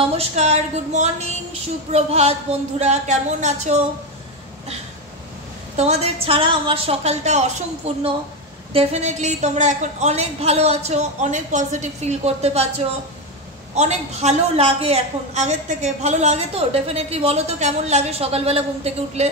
নমস্কার, good morning, সুপ্রভাত বন্ধুরা, কেমন আছো? তোমাদের ছাড়া আমার সকালটা অসম্পূর্ণ। ডেফিনেটলি তোমরা এখন অনেক ভালো আছো, অনেক পজিটিভ ফিল করতে পারছো, অনেক ভালো লাগে। এখন আগের থেকে ভালো লাগে তো? ডেফিনেটলি বলো তো কেমন লাগে সকালবেলা ঘুম থেকে উঠলে?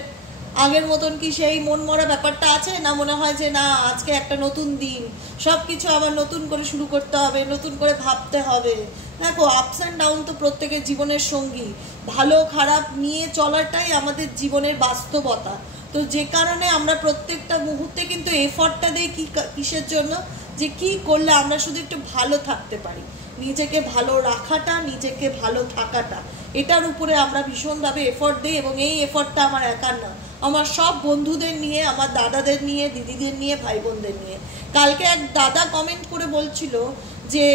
আগের মতন কি সেই মন মরা ব্যাপারটা আছে, না মনে হয় যে না আজকে একটা নতুন দিন, সব কিছু আবার নতুন করে শুরু করতে হবে, নতুন করে ভাবতে হবে? দেখো, আপস অ্যান্ড ডাউন তো প্রত্যেকের জীবনের সঙ্গী। ভালো খারাপ নিয়ে চলাটাই আমাদের জীবনের বাস্তবতা। তো যে কারণে আমরা প্রত্যেকটা মুহূর্তে কিন্তু এফর্টটা দিই কিসের জন্য? যে কি করলে আমরা শুধু একটু ভালো থাকতে পারি, নিজেকে ভালো রাখাটা, নিজেকে ভালো থাকাটা, এটার উপরে আমরা ভীষণভাবে এফর্ট দিই। এবং এই এফর্টটা আমার একার না, আমার সব বন্ধুদের নিয়ে, আমার দাদাদের নিয়ে, দিদিদের নিয়ে, ভাই বোনদের নিয়ে। কালকে এক দাদা কমেন্ট করে বলছিল যে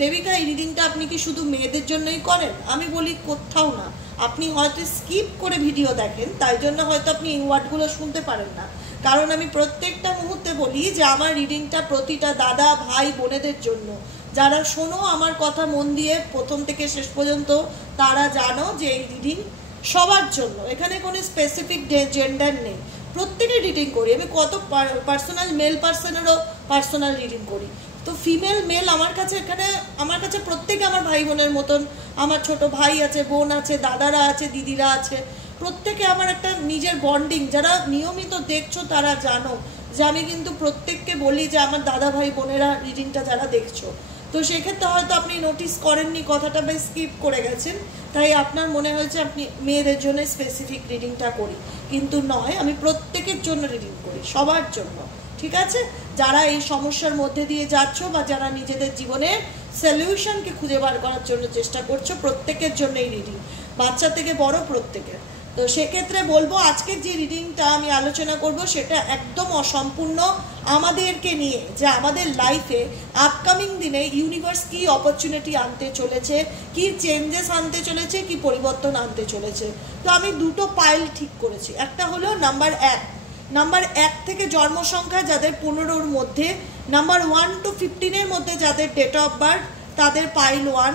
দেবিকা, এই রিডিংটা আপনি কি শুধু মেয়েদের জন্যই করেন? আমি বলি কোথাও না। আপনি হয়তো স্কিপ করে ভিডিও দেখেন, তাই জন্য হয়তো আপনি এই ওয়ার্ডগুলো শুনতে পারেন না। কারণ আমি প্রত্যেকটা মুহূর্তে বলি যে আমার রিডিংটা প্রতিটা দাদা ভাই বোনেদের জন্য। যারা শোনো আমার কথা মন দিয়ে প্রথম থেকে শেষ পর্যন্ত, তারা জানো যে এই রিডিং সবার জন্য। এখানে কোনো স্পেসিফিক জেন্ডার নেই, প্রত্যেকে রিডিং করি আমি। কত পার্সোনাল মেল পার্সনেরও পার্সোনাল রিডিং করি। তো ফিমেল মেল আমার কাছে এখানে, আমার কাছে প্রত্যেকে আমার ভাই বোনের মতন। আমার ছোট ভাই আছে, বোন আছে, দাদারা আছে, দিদিরা আছে, প্রত্যেকে আমার একটা নিজের বন্ডিং। যারা নিয়মিত দেখছো তারা জানো যে আমি কিন্তু প্রত্যেককে বলি যে আমার দাদা ভাই বোনেরা রিডিংটা যারা দেখছো। তো সেক্ষেত্রে হয়তো আপনি নোটিস করেননি কথাটা বা স্কিপ করে গেছেন, তাই আপনার মনে হয়েছে আপনি মেয়েদের জন্য স্পেসিফিক রিডিংটা করি, কিন্তু নয়। আমি প্রত্যেকের জন্য রিডিং করি, সবার জন্য। ঠিক আছে? যারা এই সমস্যার মধ্যে দিয়ে যাচ্ছ বা যারা নিজেদের জীবনের সলিউশনকে খুঁজে বার করার জন্য চেষ্টা করছো, প্রত্যেকের জন্য এই রিডিং, বাচ্চা থেকে বড় প্রত্যেকের। তো সেক্ষেত্রে বলবো আজকের যে রিডিংটা আমি আলোচনা করব সেটা একদম অসম্পূর্ণ আমাদেরকে নিয়ে, যে আমাদের লাইফে আপকামিং দিনে ইউনিভার্স কি অপরচুনিটি আনতে চলেছে, কি চেঞ্জেস আনতে চলেছে, কি পরিবর্তন আনতে চলেছে। তো আমি দুটো পাইল ঠিক করেছি। একটা হলো নাম্বার 1 থেকে জন্ম সংখ্যা যাদের 15-র মধ্যে, নাম্বার 1 to 15-এর মধ্যে যাদের ডেট অফ বার্থ, তাদের পাইল 1।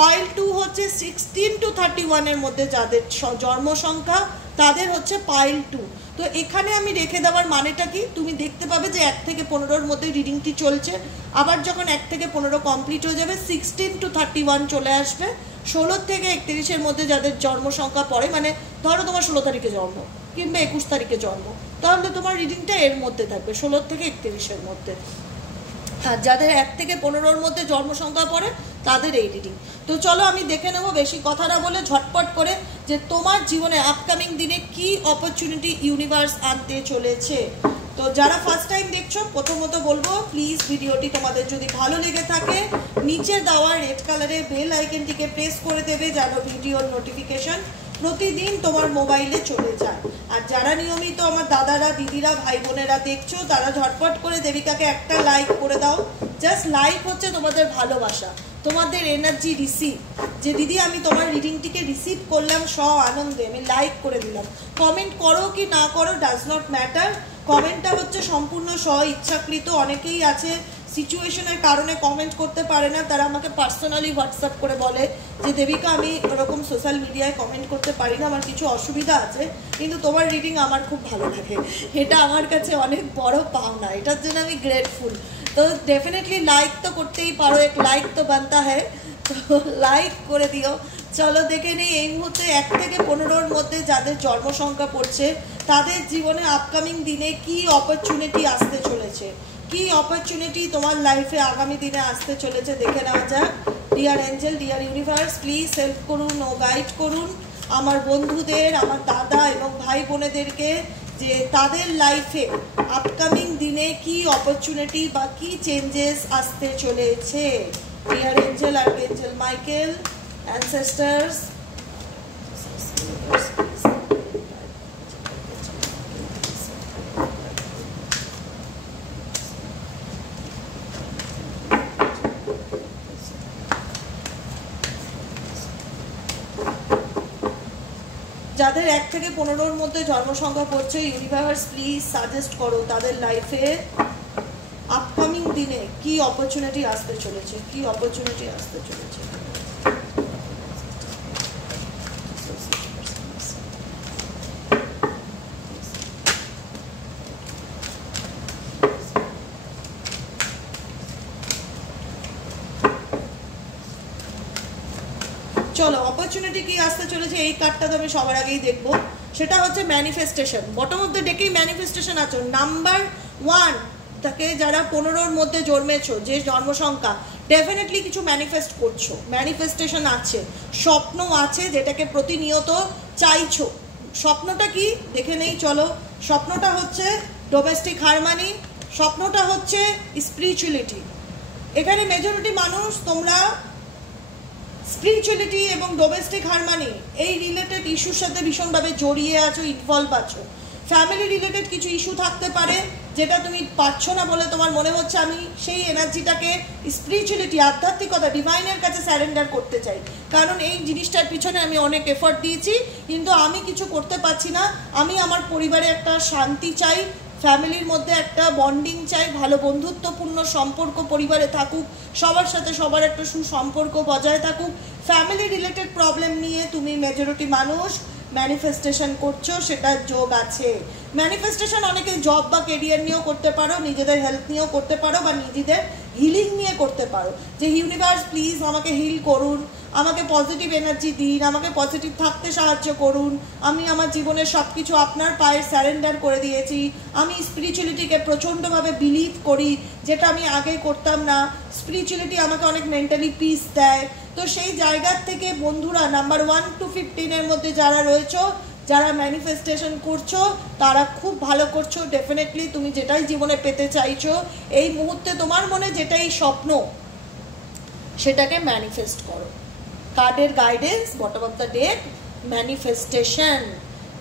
পাইল 2 হচ্ছে 16 to 31-এর মধ্যে যাদের জন্ম সংখ্যা, তাদের হচ্ছে পাইল 2। তো এখানে আমি রেখে দেওয়ার মানেটা কি, তুমি দেখতে পাবে যে 1 থেকে 15-র মধ্যে রিডিংটি চলছে। আবার যখন 1 থেকে 15 কমপ্লিট হয়ে যাবে, 16 to 31 চলে আসবে। 16 থেকে 31-এর মধ্যে যাদের জন্ম সংখ্যা পড়ে, মানে ধরো তোমার 16 তারিখে জন্ম কিংবা 21 তারিখে জন্ম, তাহলে তোমার রিডিংটা এর মধ্যে থাকবে, 16 থেকে 31-এর মধ্যে। আর যাদের 1 থেকে 15-র মধ্যে জন্ম সংখ্যা পড়ে, তাদের এই রিডিং। তো চলো আমি দেখে নেবো বেশি কথা না বলে ঝটপট করে, যে তোমার জীবনে আপকামিং দিনে কি অপরচুনিটি ইউনিভার্স আনতে চলেছে। তো যারা ফার্স্ট টাইম দেখছো, প্রথমত বলবো প্লিজ ভিডিওটি তোমাদের যদি ভালো লেগে থাকে, নিচে দেওয়া রেড কালারের বেল আইকনটিকে প্রেস করে দেবে, যেন ভিডিওর নোটিফিকেশন প্রতিদিন তোমার মোবাইলে চলে যায়। আর যারা নিয়মিত আমার দাদারা, দিদিরা, ভাই বোনেরা দেখছো, তারা ঝটপট করে দেবিকাকে একটা লাইক করে দাও। জাস্ট লাইক হচ্ছে তোমাদের ভালোবাসা, তোমাদের এনার্জি রিসিভ, যে দিদি আমি তোমার রিডিংটিকে রিসিভ করলাম আনন্দে, আমি লাইক করে দিলাম। কমেন্ট করো কি না করো ডাজ নট ম্যাটার, কমেন্টটা হচ্ছে সম্পূর্ণ ইচ্ছাকৃত। অনেকেই আছে সিচুয়েশনের কারণে কমেন্ট করতে পারে না, তারা আমাকে পার্সোনালি হোয়াটসঅ্যাপ করে বলে যে দেবিকা আমি ওরকম সোশ্যাল মিডিয়ায় কমেন্ট করতে পারি না, আমার কিছু অসুবিধা আছে, কিন্তু তোমার রিডিং আমার খুব ভালো লাগে। এটা আমার কাছে অনেক বড় পাওনা, এটার জন্য আমি গ্রেটফুল। তো ডেফিনেটলি লাইক তো করতেই পারো, এক লাইক তো বানতা হ্যায়, তো লাইক করে দিও। চলো দেখে নিই এই মুহূর্তে 1 থেকে 15-র মধ্যে যাদের জন্ম সংখ্যা পড়ছে, তাদের জীবনে আপকামিং দিনে কি অপরচুনিটি আসতে চলেছে, কি অপরচুনিটি তোমার লাইফে আগামী দিনে আসতে চলেছে, দেখে নেওয়া যাক। Dear angel, deer universe, please help করুন ও গাইড করুন আমার বন্ধুদের, আমার দাদা এবং ভাই বোনেদেরকে, যে তাদের লাইফে আপকামিং দিনে কি অপরচুনিটি বা কি চেঞ্জেস আসতে চলেছে। ডিয়ার এঞ্জেল, আর্কএঞ্জেল মাইকেল, অ্যানসেস্টার্স, যাদের 1 থেকে 15-র মধ্যে জন্ম সংখ্যা পড়ছে, ইউনিভার্স প্লিজ সাজেস্ট করো তাদের লাইফে আপকামিং দিনে কি অপরচুনিটি আসতে চলেছে, কি অপরচুনিটি আসতে চলেছে। চলো অপরচুনিটি কি আসতে চলেছে এই কার্ডটা তো আমি সবার আগেই দেখবো, সেটা হচ্ছে ম্যানিফেস্টেশন। বটম অফ দ্য ডেকেই ম্যানিফেস্টেশন আছো। নাম্বার 1 তাকে যারা 15-র মধ্যে জন্মেছো, যে জন্মসংখ্যা, ডেফিনেটলি কিছু ম্যানিফেস্ট করছো, ম্যানিফেস্টেশন আছে, স্বপ্ন আছে যেটাকে প্রতিনিয়ত চাইছো। স্বপ্নটা কি দেখে নেই চলো। স্বপ্নটা হচ্ছে ডোমেস্টিক হারমানি, স্বপ্নটা হচ্ছে স্পিরিচুয়ালিটি। এখানে মেজরিটি মানুষ তোমরা স্পিরিচুয়ালিটি এবং ডোমেস্টিক হারমানি এই রিলেটেড ইস্যুর সাথে ভীষণভাবে জড়িয়ে আছো, ইনভলভ আছো। ফ্যামিলি রিলেটেড কিছু ইস্যু থাকতে পারে যেটা তুমি পাচ্ছ না বলে তোমার মনে হচ্ছে আমি সেই এনার্জিটাকে স্পিরিচুয়ালিটি, আধ্যাত্মিকতা, ডিভাইনের কাছে স্যারেন্ডার করতে চাই, কারণ এই জিনিসটার পিছনে আমি অনেক এফর্ট দিয়েছি কিন্তু আমি কিছু করতে পারছি না। আমি আমার পরিবারে একটা শান্তি চাই, ফ্যামিলির মধ্যে একটা বন্ডিং চাই, ভালো বন্ধুত্বপূর্ণ সম্পর্ক পরিবারে থাকুক, সবার সাথে সবার একটা সুসম্পর্ক বজায় থাকুক। ফ্যামিলি রিলেটেড প্রবলেম নিয়ে তুমি মেজরিটি মানুষ ম্যানিফেস্টেশন করছো, সেটার যোগ আছে। ম্যানিফেস্টেশন অনেকে জব বা কেরিয়ার নিয়েও করতে পারো, নিজেদের হেলথ নিয়েও করতে পারো, বা নিজেদের হিলিং নিয়ে করতে পারো, যে ইউনিভার্স প্লিজ আমাকে হিল করুন, আমাকে পজিটিভ এনার্জি দিন, আমাকে পজিটিভ থাকতে সাহায্য করুন, আমি আমার জীবনের সব কিছু আপনার পায়ে স্যারেন্ডার করে দিয়েছি, আমি স্পিরিচুয়ালিটিকে প্রচণ্ডভাবে বিলিভ করি যেটা আমি আগে করতাম না, স্পিরিচুয়ালিটি আমাকে অনেক মেন্টালি পিস দেয়। তো সেই জায়গার থেকে বন্ধুরা নাম্বার 1 to 15-এর মধ্যে যারা রয়েছো, যারা ম্যানিফেস্টেশন করছো তারা খুব ভালো করছো। ডেফিনেটলি তুমি যেটাই জীবনে পেতে চাইছো, এই মুহূর্তে তোমার মনে যেটাই স্বপ্ন সেটাকে ম্যানিফেস্ট করো। কার্ডের guidance, bottom of the deck, manifestation,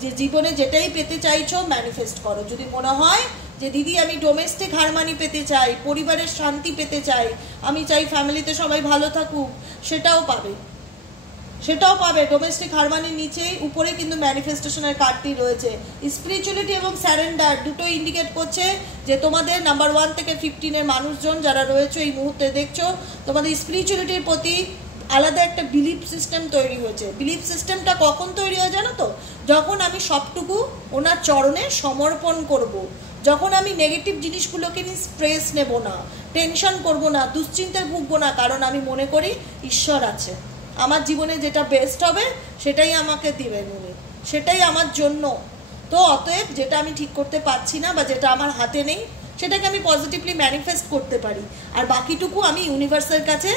যে জীবনে যেটাই পেতে চাইছো ম্যানিফেস্ট করো। যদি মনে হয় যে দিদি আমি ডোমেস্টিক হারমানি পেতে চাই, পরিবারের শান্তি পেতে চাই, আমি চাই ফ্যামিলিতে সবাই ভালো থাকুক, সেটাও পাবে, সেটাও পাবে। ডোমেস্টিক হারমানির নিচেই উপরে কিন্তু ম্যানিফেস্টেশনের কার্ডটি রয়েছে। স্পিরিচুয়ালিটি এবং স্যারেন্ডার দুটো ইন্ডিকেট করছে যে তোমাদের নাম্বার 1 থেকে 15-এর মানুষজন যারা রয়েছে এই মুহূর্তে দেখছো, তোমাদের স্পিরিচুয়ালিটির প্রতি আলাদা একটা বিলিফ সিস্টেম তৈরি হয়েছে। বিলিফ সিস্টেমটা কখন তৈরি হয় জানো তো? যখন আমি সবটুকু ওনার চরণে সমর্পণ করব, যখন আমি নেগেটিভ জিনিসগুলোকে নিয়ে স্ট্রেস নেব না, টেনশন করব না, দুশ্চিন্তায় ভুগবো না, কারণ আমি মনে করি ঈশ্বর আছে, আমার জীবনে যেটা বেস্ট হবে সেটাই আমাকে দিবেন উনি, সেটাই আমার জন্য। তো অতএব যেটা আমি ঠিক করতে পারছি না বা যেটা আমার হাতে নেই সেটাকে আমি পজিটিভলি ম্যানিফেস্ট করতে পারি, আর বাকিটুকু আমি ইউনিভার্সের কাছে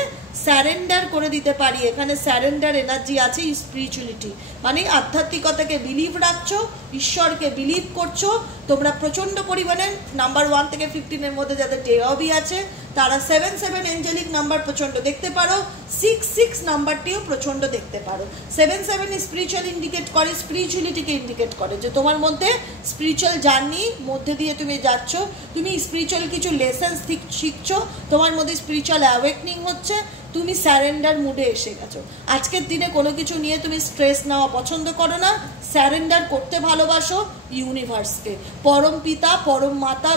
স্যারেন্ডার করে দিতে পারি। এখানে স্যারেন্ডার এনার্জি আছে, স্পিরিচুয়ালিটি মানে আধ্যাত্মিকতাকে বিলিভ রাখছো, ঈশ্বরকে বিলিভ করছো। তোমরা প্রচণ্ড পরিমাণে নাম্বার 1 থেকে 15-এর মধ্যে যাদের ডে অবই আছে তারা 7 এঞ্জেলিক নাম্বার প্রচণ্ড দেখতে পারো, 6 নাম্বারটিও প্রচণ্ড দেখতে পারো। 7 স্পিরিচুয়াল ইন্ডিকেট করে, স্পিরিচুয়ালিটিকে ইন্ডিকেট করে যে তোমার মধ্যে স্পিরিচুয়াল জার্নি মধ্যে দিয়ে তুমি যাচ্ছ, তুমি স্পিরিচুয়াল কিছু লেসেন্স শিখছো, তোমার মধ্যে স্পিরিচুয়াল অ্যাওয়েকনিং হচ্ছে, তুমি স্যারেন্ডার মুডে এসে গেছো। আজকের দিনে কোনো কিছু নিয়ে তুমি স্ট্রেস নেওয়া পছন্দ করো না, স্যারেন্ডার করতে ভালোবাসো ইউনিভার্সকে, পরম পিতা, পরম মাতা,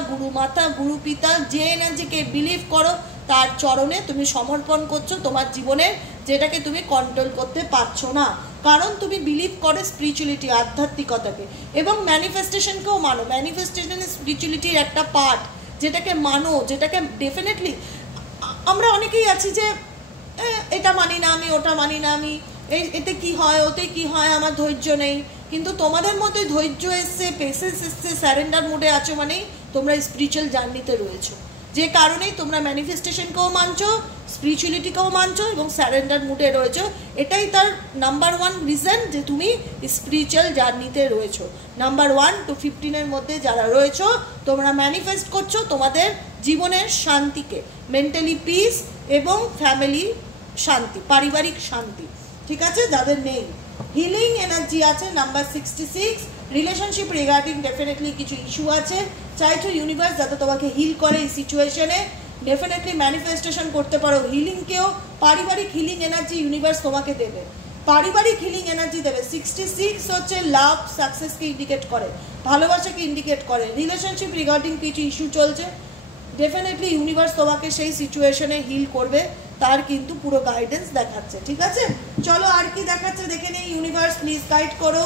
গুরু পিতা, যে এনার্জিকে বিলিভ করো তার চরণে তুমি সমর্পণ করছো তোমার জীবনের যেটাকে তুমি কন্ট্রোল করতে পারছো না, কারণ তুমি বিলিভ করো স্পিরিচুয়ালিটি, আধ্যাত্মিকতাকে, এবং ম্যানিফেস্টেশনকেও মানো। ম্যানিফেস্টেশন স্পিরিচুয়ালিটির একটা পার্ট, যেটাকে মানো, যেটাকে ডেফিনেটলি আমরা অনেকেই আছি যে এটা মানি না আমি, ওটা মানি না আমি, এতে কি হয় ওতে কি হয়, আমার ধৈর্য নেই। কিন্তু তোমাদের মধ্যে ধৈর্য এসছে, পেশেন্স এসছে, স্যারেন্ডার মোডে আছো, মানেই তোমরা স্পিরিচুয়াল জার্নিতে রয়েছো, যে কারণেই তোমরা ম্যানিফেস্টেশনকেও মানছো, স্পিরিচুয়ালিটিকেও মানছো এবং স্যারেন্ডার মুডে রয়েছো। এটাই তার নাম্বার 1 রিজন যে তুমি স্পিরিচুয়াল জার্নিতে রয়েছো। নাম্বার 1 to 15-এর মধ্যে যারা রয়েছো তোমরা ম্যানিফেস্ট করছো তোমাদের জীবনের শান্তিকে, মেন্টালি পিস এবং ফ্যামিলি শান্তি, পারিবারিক শান্তি, ঠিক আছে? যাদের নেই হিলিং এনার্জি আছে নাম্বার 66, রিলেশনশিপ রিগার্ডিং ডেফিনেটলি কিছু ইস্যু আছে, চাইছো ইউনিভার্স যাতে তোমাকে হিল করে এই সিচুয়েশনে, ডেফিনেটলি ম্যানিফেস্টেশন করতে পারো হিলিংকেও। পারিবারিক হিলিং এনার্জি ইউনিভার্স তোমাকে দেবে, পারিবারিক হিলিং এনার্জি দেবে। 66 হচ্ছে লাভ সাকসেসকে ইন্ডিকেট করে, ভালোবাসাকে ইন্ডিকেট করে। রিলেশনশিপ রিগার্ডিং কিছু ইস্যু চলছে, ডেফিনেটলি ইউনিভার্স তোমাকে সেই সিচুয়েশনে হিল করবে, তার কিন্তু পুরো গাইডেন্স দেখাচ্ছে, ঠিক আছে? চলো আর কি দেখাচ্ছে দেখে নেই। ইউনিভার্স প্লিজ গাইড করো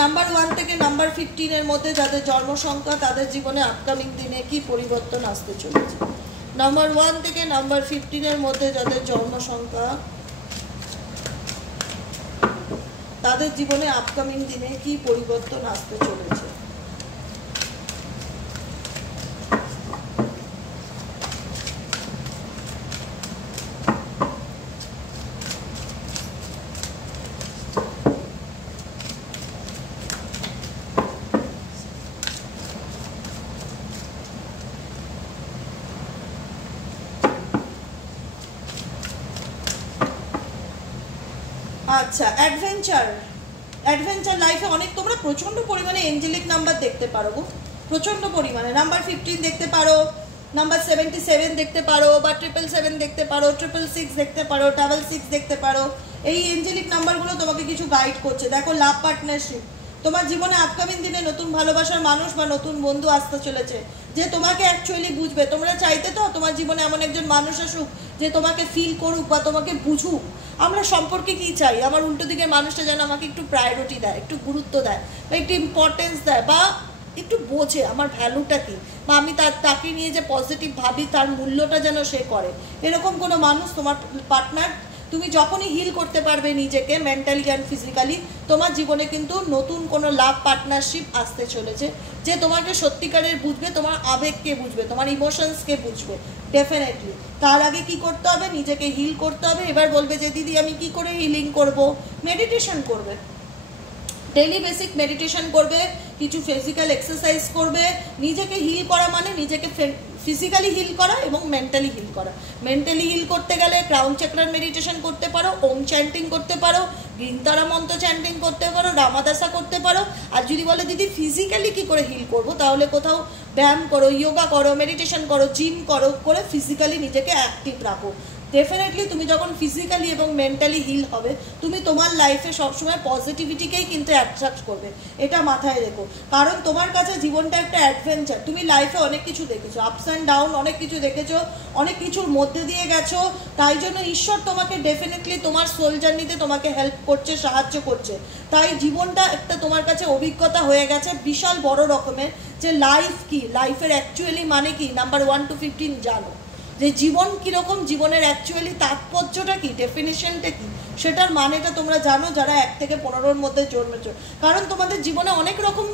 নাম্বার 1 থেকে নাম্বার 15-এর মধ্যে যাদের জন্মসংখ্যা তাদের জীবনে আপকামিং দিনে কি পরিবর্তন আসতে চলেছে। নাম্বার 1 থেকে নাম্বার 15-এর মধ্যে যাদের জন্মসংখ্যা, তাদের জীবনে আপকামিং দিনে কি পরিবর্তন আসতে চলেছে। আচ্ছা, অ্যাডভেঞ্চার লাইফে অনেক তোমরা প্রচন্ড পরিমাণে এঞ্জেলিক নাম্বার দেখতে পারো গো, প্রচন্ড পরিমাণে। নাম্বার 15 দেখতে পারো, নাম্বার 77 দেখতে পারো, বা 777 দেখতে পারো, 666 দেখতে পারো, 66 দেখতে পারো। এই এঞ্জেলিক নাম্বারগুলো তোমাকে কিছু গাইড করছে। দেখো, লাভ পার্টনারশিপ, তোমার জীবনে আপকামিং দিনে নতুন ভালোবাসার মানুষ বা নতুন বন্ধু আসতে চলেছে, যে তোমাকে অ্যাকচুয়ালি বুঝবে। তোমরা চাইতে তো তোমার জীবনে এমন একজন মানুষ আসুক যে তোমাকে ফিল করুক বা তোমাকে বুঝুক। আমরা সম্পর্কে কি চাই? আমার উল্টো দিকের মানুষটা যেন আমাকে একটু প্রায়োরিটি দেয়, একটু গুরুত্ব দেয়, বা একটু ইম্পর্টেন্স দেয়, বা একটু বোঝে আমার ভ্যালুটা কি, বা আমি তাকে নিয়ে যে পজিটিভ ভাবি তার মূল্যটা যেন সে করে। এরকম কোনো মানুষ তোমার পার্টনার। তুমি যখনই হিল করতে পারবে নিজেকে মেন্টালি অ্যান্ড ফিজিক্যালি, তোমার জীবনে কিন্তু নতুন কোনো লাভ পার্টনারশিপ আসতে চলেছে, যে তোমাকে সত্যিকারের বুঝবে, তোমার আবেগকে বুঝবে, তোমার ইমোশনসকে বুঝবে ডেফিনেটলি। তার আগে কি করতে হবে? নিজেকে হিল করতে হবে। এবার বলবে যে দিদি আমি কি করে হিলিং করব? মেডিটেশন করবে, ডেইলি বেসিক মেডিটেশন করবে, কিছু ফিজিক্যাল এক্সারসাইজ করবে। নিজেকে হিল করা মানে নিজেকে ফিজিক্যালি হিল করা এবং মেন্টালি হিল করা। মেন্টালি হিল করতে গেলে ক্রাউন চাক্রার মেডিটেশন করতে পারো, ওম চ্যান্টিং করতে পারো, গ্রীনতারা মন্ত্র চ্যান্টিং করতে পারো, রামাদাসা করতে পারো। আর যদি বলে দিদি ফিজিক্যালি কি করে হিল করব, তাহলে কোথাও ব্যায়াম করো, যোগা করো, মেডিটেশন করো, জিম করো, করে ফিজিক্যালি নিজেকে অ্যাক্টিভ রাখো। ডেফিনেটলি তুমি যখন ফিজিক্যালি এবং মেন্টালি হিল হবে, তুমি তোমার লাইফে সবসময় পজিটিভিটিকেই কিন্তু অ্যাট্রাক্ট করবে, এটা মাথায় রেখো। কারণ তোমার কাছে জীবনটা একটা অ্যাডভেঞ্চার। তুমি লাইফে অনেক কিছু দেখেছো, আপস অ্যান্ড ডাউন অনেক কিছু দেখেছো, অনেক কিছুর মধ্যে দিয়ে গেছো। তাই জন্য ঈশ্বর তোমাকে ডেফিনেটলি তোমার সোল জার্নিতে তোমাকে হেল্প করছে, সাহায্য করছে। তাই জীবনটা একটা তোমার কাছে অভিজ্ঞতা হয়ে গেছে বিশাল বড় রকমের, যে লাইফ কি, লাইফের অ্যাকচুয়ালি মানে কি, নাম্বার 1 to 15 জানো, যে জীবন কীরকম, জীবনের অ্যাকচুয়ালি তাৎপর্যটা কি, ডেফিনেশনটা কি, সেটার মানেটা তোমরা জানো যারা 1 থেকে 15-র মধ্যে জন্মেছো। কারণ তোমাদের জীবনে অনেক রকম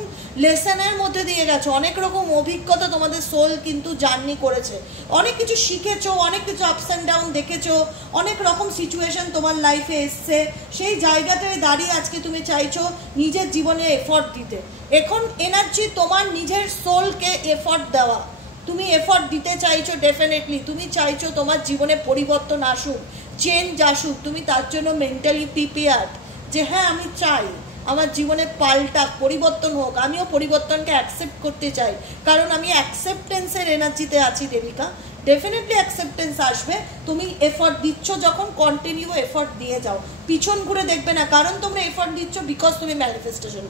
লেসনের মধ্যে দিয়ে গেছো, অনেক রকম অভিজ্ঞতা তোমাদের সোল কিন্তু জার্নি করেছে, অনেক কিছু শিখেছো, অনেক কিছু আপস অ্যান্ড ডাউন দেখেছো, অনেক রকম সিচুয়েশন তোমার লাইফে এসছে। সেই জায়গাটায় দাঁড়িয়ে আজকে তুমি চাইছো নিজের জীবনে এফর্ট দিতে। এখন এনার্জি তোমার নিজের সোলকে এফর্ট দেওয়া, তুমি এফর্ট দিতে চাইছো ডেফিনেটলি। তুমি চাইছো তোমার জীবনে পরিবর্তন আসুক, চেঞ্জ আসুক। তুমি তার জন্য মেন্টালি প্রিপেয়ার্ড, যে হ্যাঁ আমি চাই আমার জীবনে পাল্টা পরিবর্তন হোক, আমিও পরিবর্তনকে অ্যাকসেপ্ট করতে চাই। কারণ আমি অ্যাকসেপ্টেন্সের এনার্জিতে আছি দেবিকা। ডেফিনেটলি অ্যাকসেপ্টেন্স আসবে। তুমি এফর্ট দিচ্ছ যখন, কন্টিনিউ এফর্ট দিয়ে যাও, পিছন ঘুরে দেখবে না। কারণ তোমরা এফর্ট দিচ্ছ বিকজ তুমি ম্যানিফেস্টেশন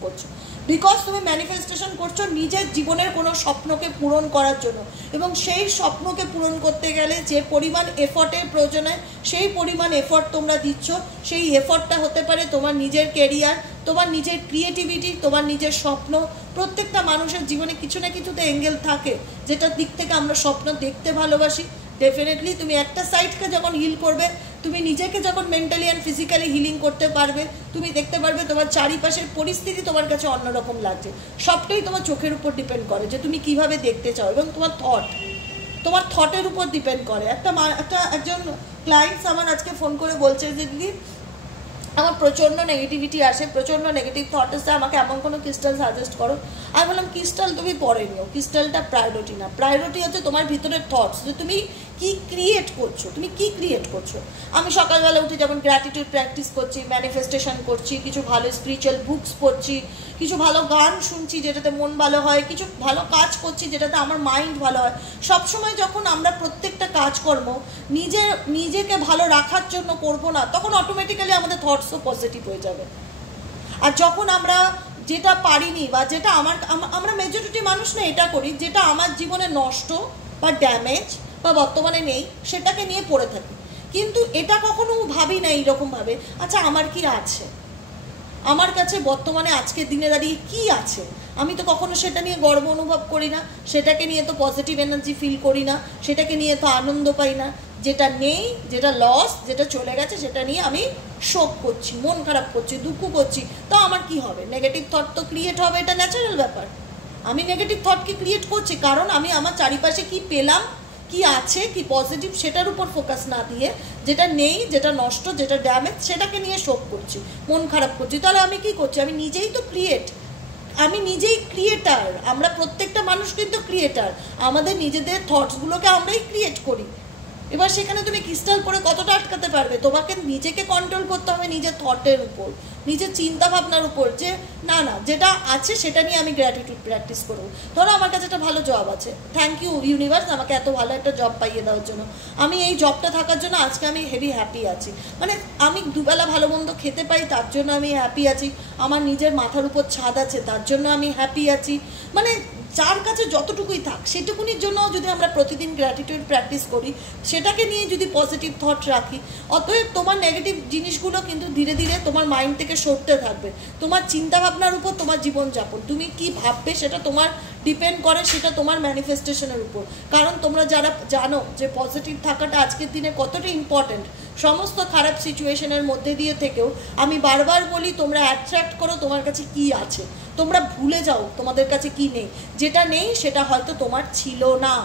করছো, নিজের জীবনের কোনো স্বপ্নকে পূরণ করার জন্য। এবং সেই স্বপ্নকে পূরণ করতে গেলে যে পরিমাণ এফর্টের প্রয়োজন হয়, সেই পরিমাণ এফর্ট তোমরা দিচ্ছ। সেই এফর্টটা হতে পারে তোমার নিজের কেরিয়ার, তোমার নিজের ক্রিয়েটিভিটি, তোমার নিজের স্বপ্ন। প্রত্যেকটা মানুষের জীবনে কিছু না কিছুতে অ্যাঙ্গেল থাকে, যেটার দিক থেকে আমরা স্বপ্ন দেখতে ভালোবাসি। ডেফিনেটলি তুমি একটা সাইডকে যখন হিল করবে, তুমি নিজেকে যখন মেন্টালি অ্যান্ড ফিজিক্যালি হিলিং করতে পারবে, তুমি দেখতে পারবে তোমার চারিপাশের পরিস্থিতি তোমার কাছে অন্যরকম লাগছে। সবটাই তোমার চোখের উপর ডিপেন্ড করে যে তুমি কিভাবে দেখতে চাও, এবং তোমার থটের উপর ডিপেন্ড করে। একজন ক্লায়েন্টস আমার আজকে ফোন করে বলছে যে দিদি আমার প্রচণ্ড নেগেটিভিটি আসে, প্রচণ্ড নেগেটিভ থট আসে, আমাকে এমন কোনো ক্রিস্টাল সাজেস্ট করো। আমি বললাম ক্রিস্টাল তুমি পরে নিও, ক্রিস্টালটা প্রায়োরিটি না। প্রায়োরিটি হচ্ছে তোমার ভিতরের থটস, যে তুমি কি ক্রিয়েট করছো। আমি সকালবেলা উঠে যেমন গ্র্যাটিটিউড প্র্যাকটিস করছি, ম্যানিফেস্টেশন করছি, কিছু ভালো স্পিরিচুয়াল বুকস পড়ছি, কিছু ভালো গান শুনছি যেটাতে মন ভালো হয়, কিছু ভালো কাজ করছি যেটাতে আমার মাইন্ড ভালো হয়। সবসময় যখন আমরা প্রত্যেকটা কাজকর্ম নিজেকে ভালো রাখার জন্য করবো না, তখন অটোমেটিক্যালি আমাদের থটসও পজিটিভ হয়ে যাবে। আর যখন আমরা যেটা পারিনি, বা যেটা আমরা মেজরিটি মানুষ না এটা করি, যেটা আমার জীবনে নষ্ট বা ড্যামেজ বা বর্তমানে নেই, সেটাকে নিয়ে পড়ে থাকি। কিন্তু এটা কখনো ভাবি না এইরকমভাবে, আচ্ছা আমার কি আছে, আমার কাছে বর্তমানে আজকের দিনে দাঁড়িয়ে কি আছে। আমি তো কখনো সেটা নিয়ে গর্ব অনুভব করি না, সেটাকে নিয়ে তো পজিটিভ এনার্জি ফিল করি না, সেটাকে নিয়ে তো আনন্দ পাই না। যেটা নেই, যেটা লস, যেটা চলে গেছে সেটা নিয়ে আমি শোক করছি, মন খারাপ করছি, দুঃখ করছি, তো আমার কি হবে? নেগেটিভ থট তো ক্রিয়েট হবে, এটা ন্যাচারাল ব্যাপার। আমি নেগেটিভ থটকে ক্রিয়েট করছি কারণ আমি আমার চারিপাশে কি পেলাম, কি আছে, কি পজিটিভ সেটার উপর ফোকাস না দিয়ে যেটা নেই, যেটা নষ্ট, যেটা ড্যামেজ সেটাকে নিয়ে শোক করছি, মন খারাপ করছি। তাহলে আমি কি করছি? আমি নিজেই তো আমি নিজেই ক্রিয়েটার। আমরা প্রত্যেকটা মানুষ কিন্তু ক্রিয়েটার, আমাদের নিজেদের থটসগুলোকে আমরাই ক্রিয়েট করি। এবার সেখানে তুমি ক্রিস্টাল পরে কতটা আটকাতে পারবে? তোমাকে নিজেকে কন্ট্রোল করতে হবে নিজের থটের উপর, নিজের চিন্তা ভাবনার উপর, যে না না যেটা আছে সেটা নিয়ে আমি গ্র্যাটিটিউড প্র্যাকটিস করবো। ধরো আমার কাছে একটা ভালো জব আছে, থ্যাংক ইউ ইউনিভার্স আমাকে এত ভালো একটা জব পাইয়ে দেওয়ার জন্য, আমি এই জবটা থাকার জন্য আজকে আমি হেভি হ্যাপি আছি, মানে আমি দুবেলা ভালো মন্দ খেতে পাই তার জন্য আমি হ্যাপি আছি, আমার নিজের মাথার উপর ছাদ আছে তার জন্য আমি হ্যাপি আছি। মানে যার কাছে যতটুকুই থাক সেটুকুনির জন্য যদি আমরা প্রতিদিন গ্র্যাটিটিউড প্র্যাকটিস করি, সেটাকে নিয়ে যদি পজিটিভ থট রাখি, অতএব তোমার নেগেটিভ জিনিসগুলো কিন্তু ধীরে ধীরে তোমার মাইন্ড থেকে সরতে থাকবে। তোমার চিন্তাভাবনার উপর তোমার জীবনযাপন, তুমি কি ভাববে সেটা তোমার ডিপেন্ড করে, সেটা তোমার ম্যানিফেস্টেশনের উপর। কারণ তোমরা যারা জানো যে পজিটিভ থাকাটা আজকের দিনে কতটা ইম্পর্ট্যান্ট, সমস্ত খারাপ সিচুয়েশনের মধ্যে দিয়ে থেকেও আমি বারবার বলি তোমরা অ্যাট্রাক্ট করো তোমার কাছে কি আছে, তোমরা ভুলে যাও তোমাদের কাছে কি নেই। যেটা নেই সেটা হয়তো তোমার ছিল না,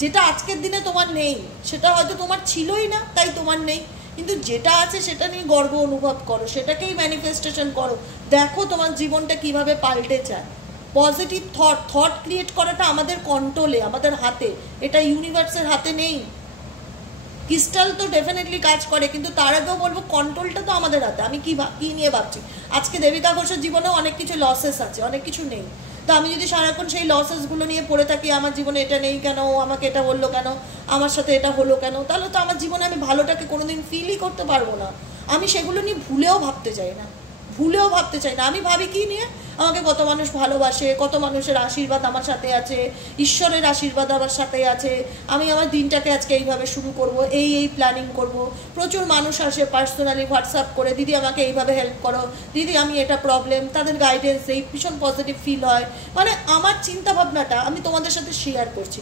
যেটা আজকের দিনে তোমার নেই সেটা হয়তো তোমার ছিলই না তাই তোমার নেই, কিন্তু যেটা আছে সেটা নিয়ে গর্ব অনুভব করো, সেটাকেই ম্যানিফেস্টেশন করো, দেখো তোমার জীবনটা কিভাবে পাল্টে যায়। পজিটিভ থট ক্রিয়েট করাটা আমাদের কন্ট্রোলে, আমাদের হাতে, এটা ইউনিভার্সের হাতে নেই। ক্রিস্টাল তো ডেফিনেটলি কাজ করে, কিন্তু তার আগেও বলবো কন্ট্রোলটা তো আমাদের হাতে। আমি কি নিয়ে ভাবছি, আজকে দেবিকা ঘোষের জীবনেও অনেক কিছু লসেস আছে, অনেক কিছু নেই, তো আমি যদি সারাক্ষণ সেই লসেসগুলো নিয়ে পড়ে থাকি, আমার জীবনে এটা নেই কেন, আমাকে এটা বললো কেন, আমার সাথে এটা হলো কেন, তাহলে তো আমার জীবনে আমি ভালোটাকে কোনোদিন ফিলই করতে পারবো না। আমি সেগুলো নিয়ে ভুলেও ভাবতে চাই না। আমি ভাবি কি নিয়ে, আমাকে কত মানুষ ভালোবাসে, কত মানুষের আশীর্বাদ আমার সাথে আছে, ঈশ্বরের আশীর্বাদ আমার সাথে আছে, আমি আমার দিনটাকে আজকে এইভাবে শুরু করব, এই প্ল্যানিং করব। প্রচুর মানুষ আসে পার্সোনালি হোয়াটসঅ্যাপ করে, দিদি আমাকে এইভাবে হেল্প করো, দিদি আমি এটা প্রবলেম, তাদের গাইডেন্স এই ভীষণ পজিটিভ ফিল হয়। মানে আমার চিন্তা ভাবনাটা আমি তোমাদের সাথে শেয়ার করছি।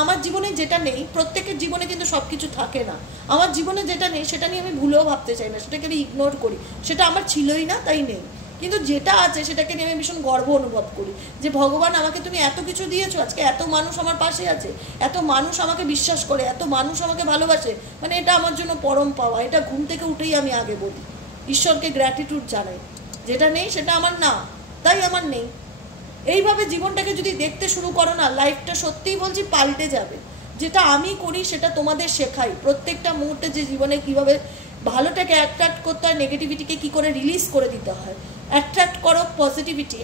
আমার জীবনে যেটা নেই, প্রত্যেকের জীবনে কিন্তু সব কিছু থাকে না, আমার জীবনে যেটা নেই সেটা নিয়ে আমি ভুলেও ভাবতে চাই না, সেটাকে আমি ইগনোর করি, সেটা আমার ছিলই না তাই নেই। কিন্তু যেটা আছে সেটাকে নিয়ে আমি ভীষণ গর্ব অনুভব করি যে ভগবান আমাকে তুমি এত কিছু দিয়েছো, আজকে এত মানুষ আমার পাশে আছে, এত মানুষ আমাকে বিশ্বাস করে, এত মানুষ আমাকে ভালোবাসে, মানে এটা আমার জন্য পরম পাওয়া। এটা ঘুম থেকে উঠেই আমি আগে বলি, ঈশ্বরকে গ্র্যাটিটিউড জানাই। যেটা নেই সেটা আমার না, তাই আমার নেই। এইভাবে জীবনটাকে যদি দেখতে শুরু করো না, লাইফটা সত্যিই বলছি পাল্টে যাবে। যেটা আমি করি সেটা তোমাদের শেখাই, প্রত্যেকটা মুহূর্তে যে জীবনে কীভাবে ভালোটাকে অ্যাট্রাক্ট করতে হয়, নেগেটিভিটিকে কী করে রিলিজ করে দিতে হয়। অ্যাট্রাক্ট করো পজিটিভিটি,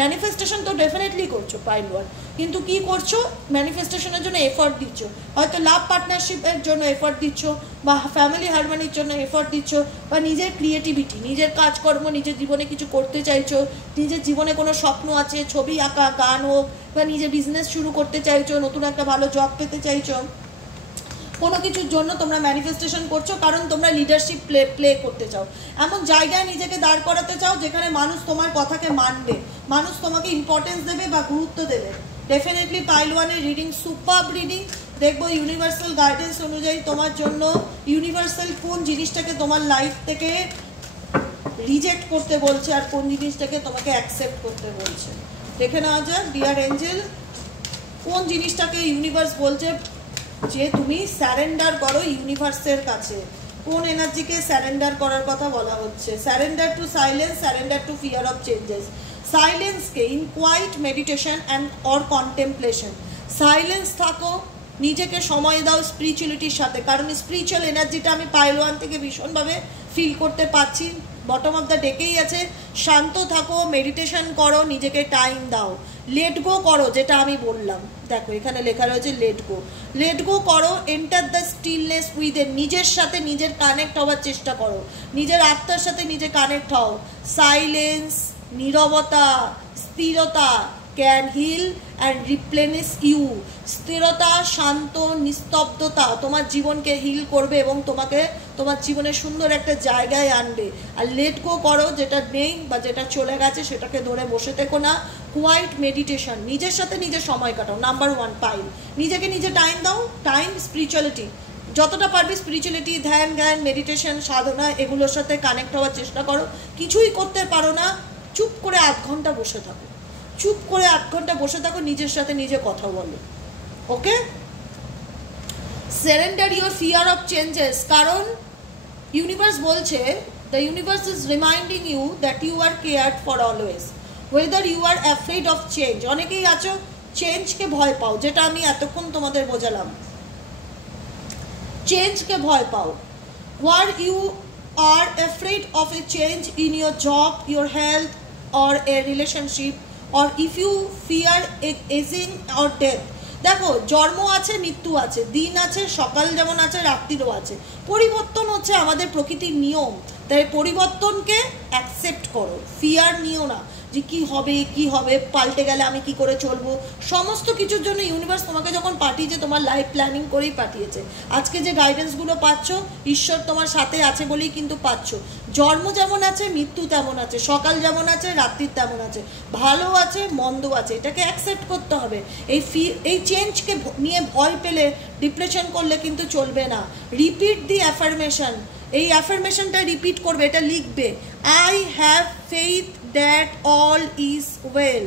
ম্যানিফেস্টেশন তো ডেফিনেটলি করছো পাইল ওয়ান, কিন্তু কী করছো, ম্যানিফেস্টেশনের জন্য এফর্ট দিচ্ছ, হয়তো লাভ পার্টনারশিপের জন্য এফর্ট দিচ্ছ, বা ফ্যামিলি হারমোনির জন্য এফর্ট দিচ্ছ, বা নিজের ক্রিয়েটিভিটি, নিজের কাজকর্ম, নিজের জীবনে কিছু করতে চাইছো, নিজের জীবনে কোনো স্বপ্ন আছে, ছবি আঁকা, গান হোক, বা নিজে বিজনেস শুরু করতে চাইছো, নতুন একটা ভালো জব পেতে চাইছো, কোনো কিছুর জন্য তোমরা ম্যানিফেস্টেশন করছো, কারণ তোমরা লিডারশিপ প্লে করতে চাও, এমন জায়গায় নিজেকে দাঁড় করাতে চাও যেখানে মানুষ তোমার কথাকে মানবে, মানুষ তোমাকে ইম্পর্টেন্স দেবে বা গুরুত্ব দেবে। ডেফিনেটলি পাইল ওয়ানের রিডিং সুপারব রিডিং, দেখবো ইউনিভার্সাল গাইডেন্স অনুযায়ী তোমার জন্য ইউনিভার্সাল কোন জিনিসটাকে তোমার লাইফ থেকে রিজেক্ট করতে বলছে আর কোন জিনিসটাকে তোমাকে অ্যাকসেপ্ট করতে বলছে। দেখে নেওয়া যাক ডিয়ার এঞ্জেল, কোন জিনিসটাকে ইউনিভার্স বলছে যে তুমি স্যারেন্ডার করো ইউনিভার্সের কাছে, কোন এনার্জিকে স্যারেন্ডার করার কথা বলা হচ্ছে। Surrender to silence, surrender to fear of changes. সাইলেন্সকে in quiet meditation and or contemplation, silence থাকো, নিজেকে সময় দাও স্পিরিচুয়ালিটির সাথে, কারণ স্পিরিচুয়াল এনার্জিটা আমি পাইল ওয়ান থেকে ভীষণভাবে ফিল করতে পারছি, বটম অফ দ্য ডেকেই আছে। শান্ত থাকো, মেডিটেশন করো, নিজেকে টাইম দাও, লেট গো করো, যেটা আমি বললাম, দেখো এখানে লেখা রয়েছে লেট গো করো, এন্টার দ্য স্টিলনেস উইথ, নিজের সাথে নিজের কানেক্ট হওয়ার চেষ্টা করো, নিজের আত্মার সাথে নিজে কানেক্ট হও। সাইলেন্স, নীরবতা, স্থিরতা ক্যান হিল অ্যান্ড রিপ্লেনিশ ইউ। স্থিরতা, শান্ত, নিস্তব্ধতা তোমার জীবনকে হিল করবে এবং তোমাকে তোমার জীবনে সুন্দর একটা জায়গায় আনবে। আর লেট গো করো, যেটা নেই বা যেটা চলে গেছে সেটাকে ধরে বসে থেকো না। কোয়াইট মেডিটেশন, নিজের সাথে নিজের সময় কাটাও। নাম্বার 1 পাইল, নিজেকে নিজে টাইম দাও, টাইম স্পিরিচুয়ালিটি, যতটা পারবে স্পিরিচুয়ালিটি, ধ্যান জ্ঞান, মেডিটেশন, সাধনা এগুলোর সাথে কানেক্ট হওয়ার চেষ্টা করো। কিছুই করতে পারো না, চুপ করে 8 ঘন্টা বসে থাকো, চুপ করে 8 ঘন্টা বসে থাকো, নিজের সাথে নিজে কথা বলো। Okay, surrender your fear of changes, কারণ ইউনিভার্স বলছে, the universe is reminding you that you are cared for always, whether you are afraid of change. অনেকেই আছো চেঞ্জকে ভয় পাও, যেটা আমি এতক্ষণ তোমাদের বোঝালাম, চেঞ্জকে ভয় পাও। Were you are afraid of a change in your job, your health or a relationship, or if you fear aging or death. দেখো, জন্ম আছে, মৃত্যু আছে, দিন আছে, সকাল যেমন আছে, রাত্রিরও আছে। পরিবর্তন হচ্ছে আমাদের প্রকৃতির নিয়ম, তাই পরিবর্তনকে অ্যাকসেপ্ট করো, ফিয়ার নিও না যে কি হবে, পাল্টে গেলে আমি কি করে চলবো। সমস্ত কিছুর জন্য ইউনিভার্স তোমাকে যখন পাঠিয়েছে, তোমার লাইফ প্ল্যানিং করেই পাঠিয়েছে। আজকে যে গাইডেন্সগুলো পাচ্ছ, ঈশ্বর তোমার সাথে আছে বলেই কিন্তু পাচ্ছ। জন্ম যেমন আছে, মৃত্যু তেমন আছে, সকাল যেমন আছে, রাত্রি তেমন আছে, ভালো আছে, মন্দ আছে, এটাকে অ্যাকসেপ্ট করতে হবে। এই চেঞ্জকে নিয়ে ভয় পেলে, ডিপ্রেশন করলে কিন্তু চলবে না। রিপিট দি অ্যাফার্মেশন, এই অ্যাফার্মেশনটা রিপিট করবে, এটা লিখবে, I have faith that all is well,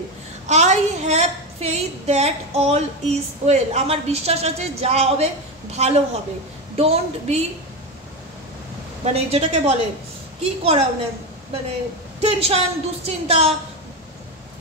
I have faith that all is well. আমার বিশ্বাস আছে যা হবে ভালো হবে। ডোন্ট বি, মানে যেটাকে বলে কি করা, মানে টেনশন, দুশ্চিন্তা,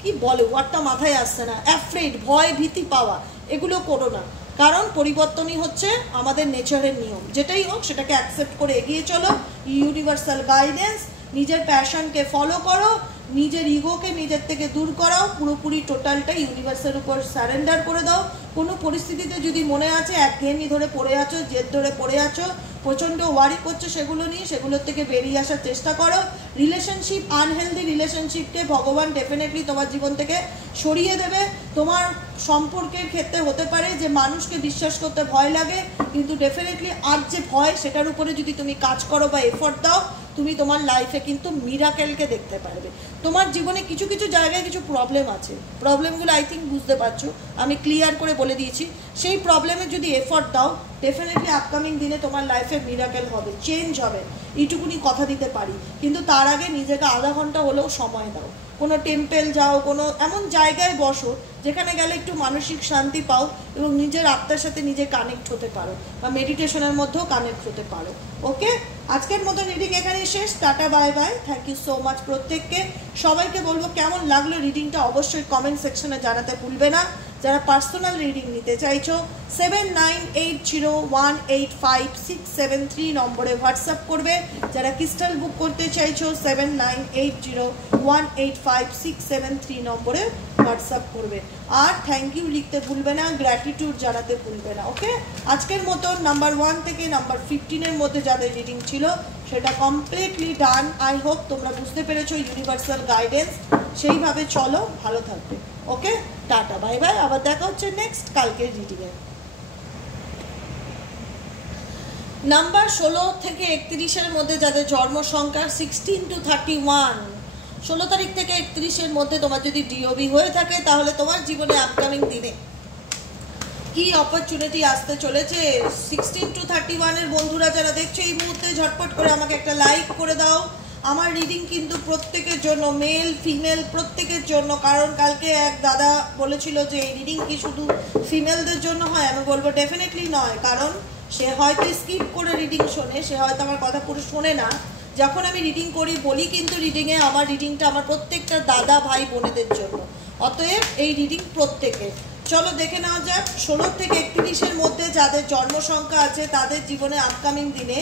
কি বলে ওয়ার্ডটা মাথায় আসছে না, অ্যাফ্রেড, ভয় ভীতি পাওয়া, এগুলো করো না। কারণ পরিবর্তনই হচ্ছে আমাদের নেচারের নিয়ম। যেটাই হোক সেটাকে অ্যাকসেপ্ট করে এগিয়ে চলো। ইউনিভার্সাল গাইডেন্স, নিজের প্যাশনকে ফলো করো, নিজের ইগোকে নিজের থেকে দূর করাও, পুরোপুরি টোটালটা ইউনিভার্সের উপর সারেন্ডার করে দাও। কোনো পরিস্থিতিতে যদি মনে আছে একঘেয়েমি ধরে পড়ে আছো, জেদ ধরে পড়ে আছো, প্রচণ্ড ওয়ারি করছো সেগুলো নিয়ে, সেগুলোর থেকে বেরিয়ে আসার চেষ্টা করো। রিলেশনশিপ, আনহেলদি রিলেশনশিপকে ভগবান ডেফিনেটলি তোমার জীবন থেকে সরিয়ে দেবে। তোমার সম্পর্কের ক্ষেত্রে হতে পারে যে মানুষকে বিশ্বাস করতে ভয় লাগে, কিন্তু ডেফিনেটলি আর যে ভয়, সেটার উপরে যদি তুমি কাজ করো বা এফোর্ট দাও, তুমি তোমার লাইফে কিন্তু মিরাকেলকে দেখতে পারবে। তোমার জীবনে কিছু কিছু জায়গায় কিছু প্রবলেম আছে, প্রবলেমগুলো আই থিঙ্ক বুঝতে পারছো, আমি ক্লিয়ার করে বলে দিয়েছি। সেই প্রবলেমে যদি এফোর্ট দাও, ডেফিনেটলি আপকামিং দিনে তোমার লাইফে মিরাকেল হবে, চেঞ্জ হবে, এইটুকুনি কথা দিতে পারি। কিন্তু তার আগে নিজেকে আধা ঘন্টা হলেও সময় দাও, কোনো টেম্পেল যাও, কোনো এমন জায়গায় বসো যেখানে গেলে একটু মানসিক শান্তি পাও এবং নিজের আত্মার সাথে নিজে কানেক্ট হতে পারো, বা মেডিটেশনের মধ্যেও কানেক্ট হতে পারো। ওকে, আজকের মতো রিডিং এখানেই শেষ। Tata, bye bye, thank you so much প্রত্যেককে। সবাইকে বলবো কেমন লাগলো রিডিংটা অবশ্যই কমেন্ট সেকশনে জানাতে ভুলবে না। যারা পার্সোনাল রিডিং নিতে চাইছো 7980185673 নম্বরে হোয়াটসঅ্যাপ করবে। যারা ক্রিস্টাল বুক করতে চাইছো 7980185673 নম্বরে হোয়াটসঅ্যাপ করবে। আর থ্যাংক ইউ লিখতে ভুলবে না, গ্র্যাটিটিউড জানাতে ভুলবে না। ওকে, আজকের মতো নাম্বার 1 থেকে নাম্বার 15-এর মধ্যে যাদের রিডিং ছিল সেটা কমপ্লিটলি ডান। আই হোপ তোমরা বুঝতে পেরেছো ইউনিভার্সাল গাইডেন্স, সেইভাবে চলো, ভালো থাকবে। ওকে, টাটা, বাই বাই, আবার দেখা হচ্ছে নেক্সট কালকের রিডিংয়ে। নাম্বার 16 থেকে 31-এর মধ্যে যাদের জন্ম সংখ্যা 16 to 31, 16 তারিখ থেকে 31-এর মধ্যে তোমার যদি ডিওবি হয়ে থাকে, তাহলে তোমার জীবনে আপকামিং দিনে কি অপরচুনিটি আসতে চলেছে। 16 to 31-এর বন্ধুরা যারা দেখছো এই মুহূর্তে ঝটপট করে আমাকে একটা লাইক করে দাও। আমার রিডিং কিন্তু প্রত্যেকের জন্য, মেল ফিমেল প্রত্যেকের জন্য। কারণ কালকে এক দাদা বলেছিল যে এই রিডিং কি শুধু ফিমেলদের জন্য হয়, আমি বলবো ডেফিনেটলি নয়। কারণ সে হয়তো স্কিপ করে রিডিং শোনে, সে হয়তো আমার কথা পুরো শোনে না। যখন আমি রিডিং করি বলি কিন্তু রিডিংয়ে আমার রিডিংটা আমার প্রত্যেকটা দাদা ভাই বোনেদের জন্য। অতএব এই রিডিং প্রত্যেকের। চলো দেখে নেওয়া যাক 16 থেকে 31-এর মধ্যে যাদের জন্ম সংখ্যা আছে তাদের জীবনে আপকামিং দিনে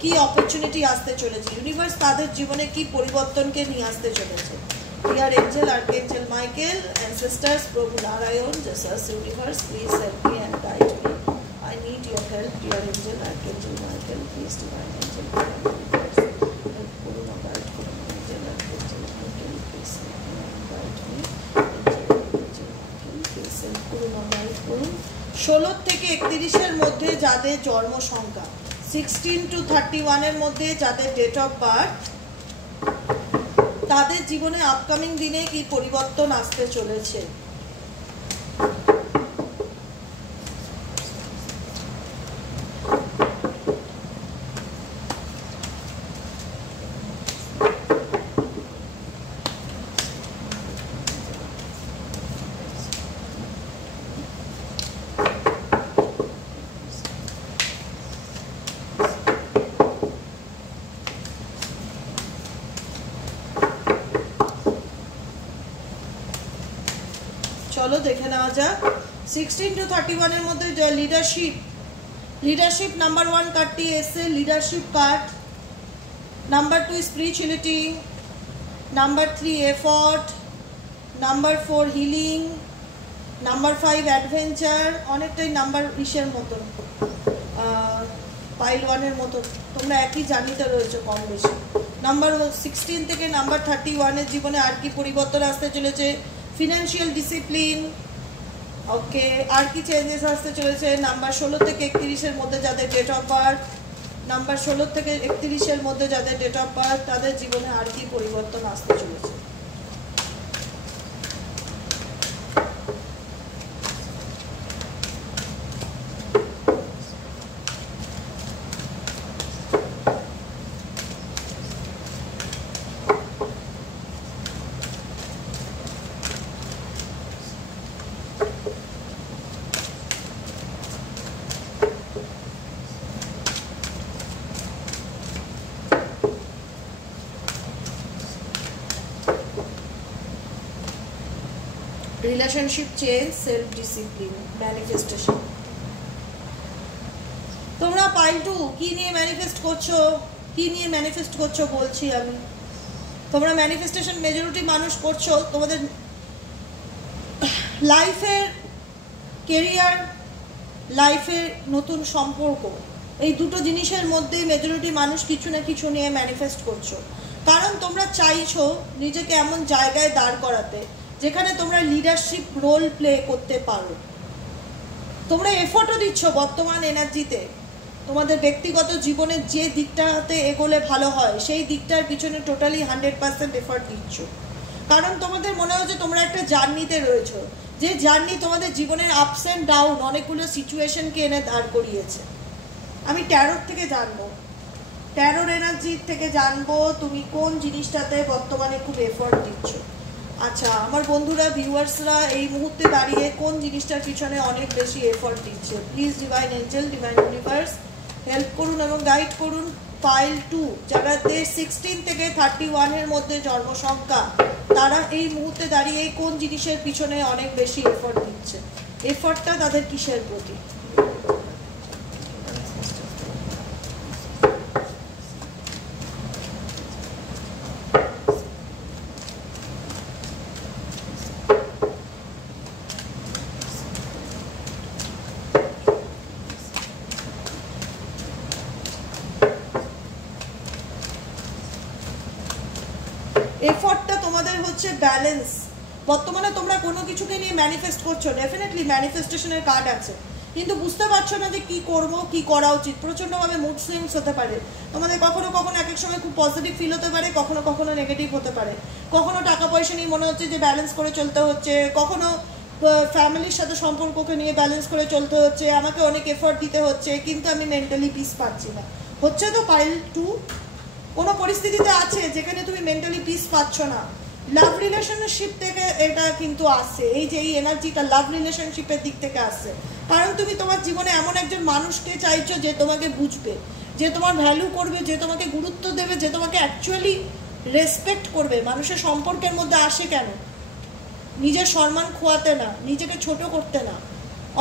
কি অপরচুনিটি আসতে চলেছে, ইউনিভার্স তাদের জীবনে কি পরিবর্তনকে নিয়ে আসতে চলেছে। ডিয়ার এঞ্জেল, আর্কএঞ্জেল মাইকেল, অ্যানসেস্টার্স, প্রভু Narayan, Jesus, universe, please help me and guide me. I need your help, dear angel, archangel Michael, please divine angel, help করুন, guide করুন, angel, archangel Michael, please guide me, angel, please help করুন, guide করুন। 16 থেকে 31-এর মধ্যে যাদের জন্ম সংখ্যা 16 to 31-এর মধ্যে যাদের ডেট অফ বার্থ, তাদের জীবনে আপকামিং দিনে কি পরিবর্তন আসতে চলেছে। চলো দেখে নেওয়া যাক 16 to 31 এর মধ্যে লিডারশিপ নাম্বার 1 কার্ডটি এসে leadership card, number 2 spirituality, number 3 effort, number 4 healing, number 5 adventure, অনেকটাই নাম্বার ইসের মতো পাইল 1 এর মতো, তোমরা একই জার্নিতে রয়েছে কম বেশি। নাম্বার 16 থেকে নাম্বার 31 এর জীবনে আর কি পরিবর্তন আসতে চলেছে? ফিনান্সিয়াল ডিসিপ্লিন, ওকে। আর কি চেঞ্জেস আসতে চলেছে? নাম্বার 16 থেকে 31 এর মধ্যে যাদের ডেট অফ বার্থ, নাম্বার 16 থেকে 31 এর মধ্যে যাদের ডেট অফ বার্থ, তাদের জীবনে আর কি পরিবর্তন আসতে চলেছে? Relationship change, self discipline, manifestation. তোমরা পাইল 2 কি নিয়ে ম্যানিফেস্ট করছো বলছি আমি। তোমরা ম্যানিফেস্টেশন মেজরিটি মানুষ করছো তোমাদের লাইফের কেরিয়ার, লাইফের নতুন সম্পর্ক, এই দুটো জিনিসের মধ্যে মেজরিটি মানুষ কিছু না কিছু নিয়ে ম্যানিফেস্ট করছো। কারণ তোমরা চাইছো নিজেকে এমন জায়গায় দাঁড় করাতে যেখানে তোমরা লিডারশিপ রোল প্লে করতে পারো। তোমরা এফোর্টও দিচ্ছ বর্তমান এনার্জিতে, তোমাদের ব্যক্তিগত জীবনের যে দিকটাতে এগোলে ভালো হয় সেই দিকটার পিছনে টোটালি 100% এফোর্ট দিচ্ছ। কারণ তোমাদের মনে হচ্ছে তোমরা একটা জার্নিতে রয়েছো, যে জার্নি তোমাদের জীবনের আপস অ্যান্ড ডাউন অনেকগুলো সিচুয়েশনকে এনে দাঁড় করিয়েছে। আমি ট্যারোর থেকে জানবো, ট্যারোর এনার্জি থেকে জানবো তুমি কোন জিনিসটাতে বর্তমানে খুব এফোর্ট দিচ্ছ। আচ্ছা, আমার বন্ধুরা ভিউয়ার্সরা এই মুহূর্তে দাঁড়িয়ে কোন জিনিসটার পিছনে অনেক বেশি এফোর্ট দিচ্ছে? Please divine Angel, divine universe help করুন এবং গাইড করুন। পাইল 2 যাদের 16 থেকে 31 এর মধ্যে জন্মসংখ্যা, তারা এই মুহূর্তে দাঁড়িয়ে কোন জিনিসের পিছনে অনেক বেশি এফোর্ট দিচ্ছে? এফোর্টটা তাদের কিসের প্রতি? এফোর্টটা তোমাদের হচ্ছে ব্যালেন্স। বর্তমানে তোমরা কোনো কিছুকে নিয়ে ম্যানিফেস্ট করছো, ডেফিনেটলি ম্যানিফেস্টেশনের কার্ড আছে, কিন্তু বুঝতে পারছো না যে কি করবো, কি করা উচিত। প্রচণ্ডভাবে মুড সুইংস হতে পারে তোমাদের, কখনো কখনো এক এক সময় খুব পজিটিভ ফিল হতে পারে, কখনো কখনো নেগেটিভ হতে পারে। কখনো টাকা পয়সা নিয়ে মনে হচ্ছে যে ব্যালেন্স করে চলতে হচ্ছে, কখনো ফ্যামিলির সাথে সম্পর্ককে নিয়ে ব্যালেন্স করে চলতে হচ্ছে, আমাকে অনেক এফোর্ট দিতে হচ্ছে, কিন্তু আমি মেন্টালি পিস পাচ্ছি না। হচ্ছে তো পাইল 2 কোনো পরিস্থিতিতে আছে যেখানে তুমি মেন্টালি পিস পাচ্ছ না। লাভ রিলেশনশিপ থেকে এটা কিন্তু আসছে, এই যে এই এনার্জিটা লাভ রিলেশনশিপের দিক থেকে আসছে। কারণ তুমি তোমার জীবনে এমন একজন মানুষকে চাইছো যে তোমাকে বুঝবে, যে তোমার ভ্যালু করবে, যে তোমাকে গুরুত্ব দেবে, যে তোমাকে অ্যাকচুয়ালি রেসপেক্ট করবে। মানুষের সম্পর্কের মধ্যে আসে কেন? নিজের সম্মান খোয়াতে না, নিজেকে ছোট করতে না,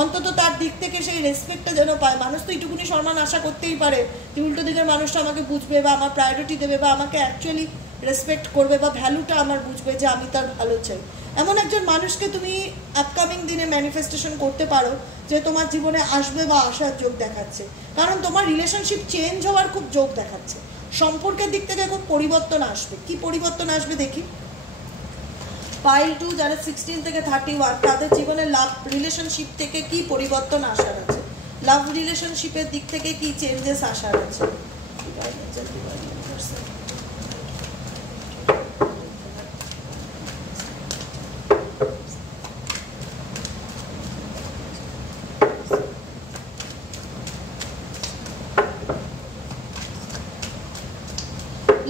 অন্তত তার দিক থেকে সেই রেসপেক্টটা যেন পায়। মানুষ তো এইটুকুনি সম্মান আশা করতেই পারে যে উল্টো দিকের মানুষটা আমাকে বুঝবে বা আমার প্রায়োরিটি দেবে বা আমাকে অ্যাকচুয়ালি রেসপেক্ট করবে বা ভ্যালুটা আমার বুঝবে, যে আমি তার ভালো চাই। এমন একজন মানুষকে তুমি আপকামিং দিনে ম্যানিফেস্টেশন করতে পারো যে তোমার জীবনে আসবে বা আসার যোগ দেখাচ্ছে। কারণ তোমার রিলেশনশিপ চেঞ্জ হওয়ার খুব যোগ দেখাচ্ছে, সম্পর্কের দিক থেকে খুব পরিবর্তন আসবে। কি পরিবর্তন আসবে দেখি? পাইল 2 যারা 16 থেকে 31 তাদের জীবনে লাভ রিলেশনশিপ থেকে কি পরিবর্তন আসার আছে, লাভ রিলেশনশিপের দিক থেকে কি চেঞ্জেস আসার আছে?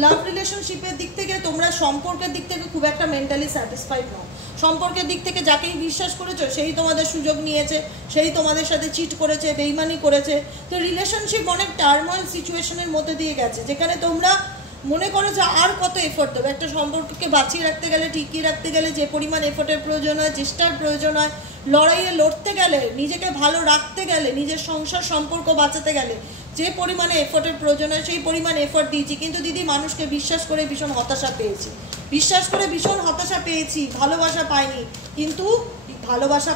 লাভ রিলেশনশিপের দিক থেকে তোমরা সম্পর্কের দিক থেকে খুব একটা মেন্টালি স্যাটিসফাইড নও। সম্পর্কের দিক থেকে যাকেই বিশ্বাস করেছো সেই তোমাদের সুযোগ নিয়েছে, সেই তোমাদের সাথে চিট করেছে, বেইমানি করেছে। তো রিলেশনশিপ অনেক টার্মোয়েল সিচুয়েশনের মধ্যে দিয়ে গেছে, যেখানে তোমরা মনে করো যে আর কত এফোর্ট দেবো। একটা সম্পর্ককে বাঁচিয়ে রাখতে গেলে, টিকিয়ে রাখতে গেলে যে পরিমাণ এফোর্টের প্রয়োজন হয়, চেষ্টার প্রয়োজন হয়, লড়াইয়ে লড়তে গেলে, নিজেকে ভালো রাখতে গেলে, নিজের সংসার সম্পর্ক বাঁচাতে গেলে যে পরিমাণে এফোর্টের প্রয়োজন হয় সেই পরিমাণ এফোর্ট দিয়েছি। কিন্তু দিদি মানুষকে বিশ্বাস করে ভীষণ হতাশা পেয়েছি, ভালোবাসা পাইনি। কিন্তু ভালোবাসা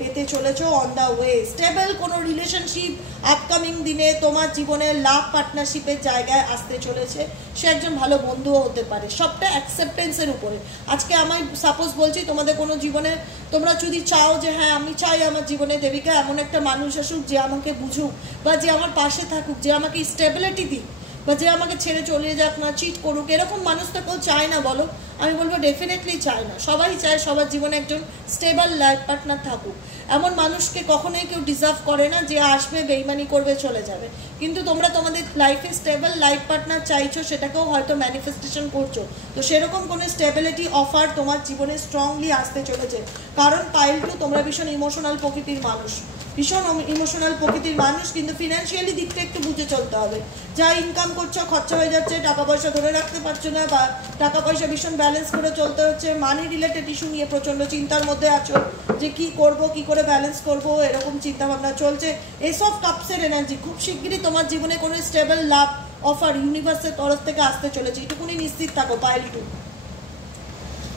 পেতে চলেছ অন দ্য ওয়ে। স্টেবল কোনো রিলেশনশিপ আপকামিং দিনে তোমার জীবনে লাভ পার্টনারশিপের জায়গায় আসতে চলেছে। সে একজন ভালো বন্ধুও হতে পারে, সবটা অ্যাকসেপ্টেন্সের উপরে। আজকে আমি সাপোজ বলছি, তোমাদের কোনো জীবনে তোমরা যদি চাও যে হ্যাঁ আমি চাই আমার জীবনে দেবিকা এমন একটা মানুষ আসুক যে আমাকে বুঝুক, বা যে আমার পাশে থাকুক, যে আমাকে স্টেবিলিটি দিক, বা যে আমাকে ছেড়ে চলে যাক না, চিট করুক, এরকম মানুষ তো কেউ চায় না বলো? আমি বলবো ডেফিনেটলি চায় না। সবাই চায় সবার জীবনে একজন স্টেবল লাইফ পার্টনার থাকুক। এমন মানুষকে কখনোই কেউ ডিজার্ভ করে না যে আসবে বেইমানি করবে চলে যাবে। কিন্তু তোমরা তোমাদের লাইফে স্টেবল লাইফ পার্টনার চাইছো, সেটাকেও হয়তো ম্যানিফেস্টেশন করছো। তো সেরকম কোনো স্টেবিলিটি অফার তোমার জীবনে স্ট্রংলি আসতে চলেছে। কারণ পাইল টু তোমরা ভীষণ ইমোশনাল প্রকৃতির মানুষ, কিন্তু ফিনান্সিয়ালি দিকটা একটু বুঝে চলতে হবে। যা ইনকাম করছো খরচা হয়ে যাচ্ছে, টাকা পয়সা ধরে রাখতে পারছো না, বা টাকা পয়সা ভীষণ ব্যালেন্স করে চলতে হচ্ছে। মানি রিলেটেড ইস্যু নিয়ে প্রচণ্ড চিন্তার মধ্যে আছো যে কি করব, কি করে ব্যালেন্স করব, এরকম চিন্তাভাবনা চলছে। এসব কাপসের এনার্জি খুব শিগগিরই তোমার জীবনে কোনো স্টেবল লাভ অফার ইউনিভার্সের তরফ থেকে আসতে চলেছে, এটুকুনি নিশ্চিত থাকো। পাইল টু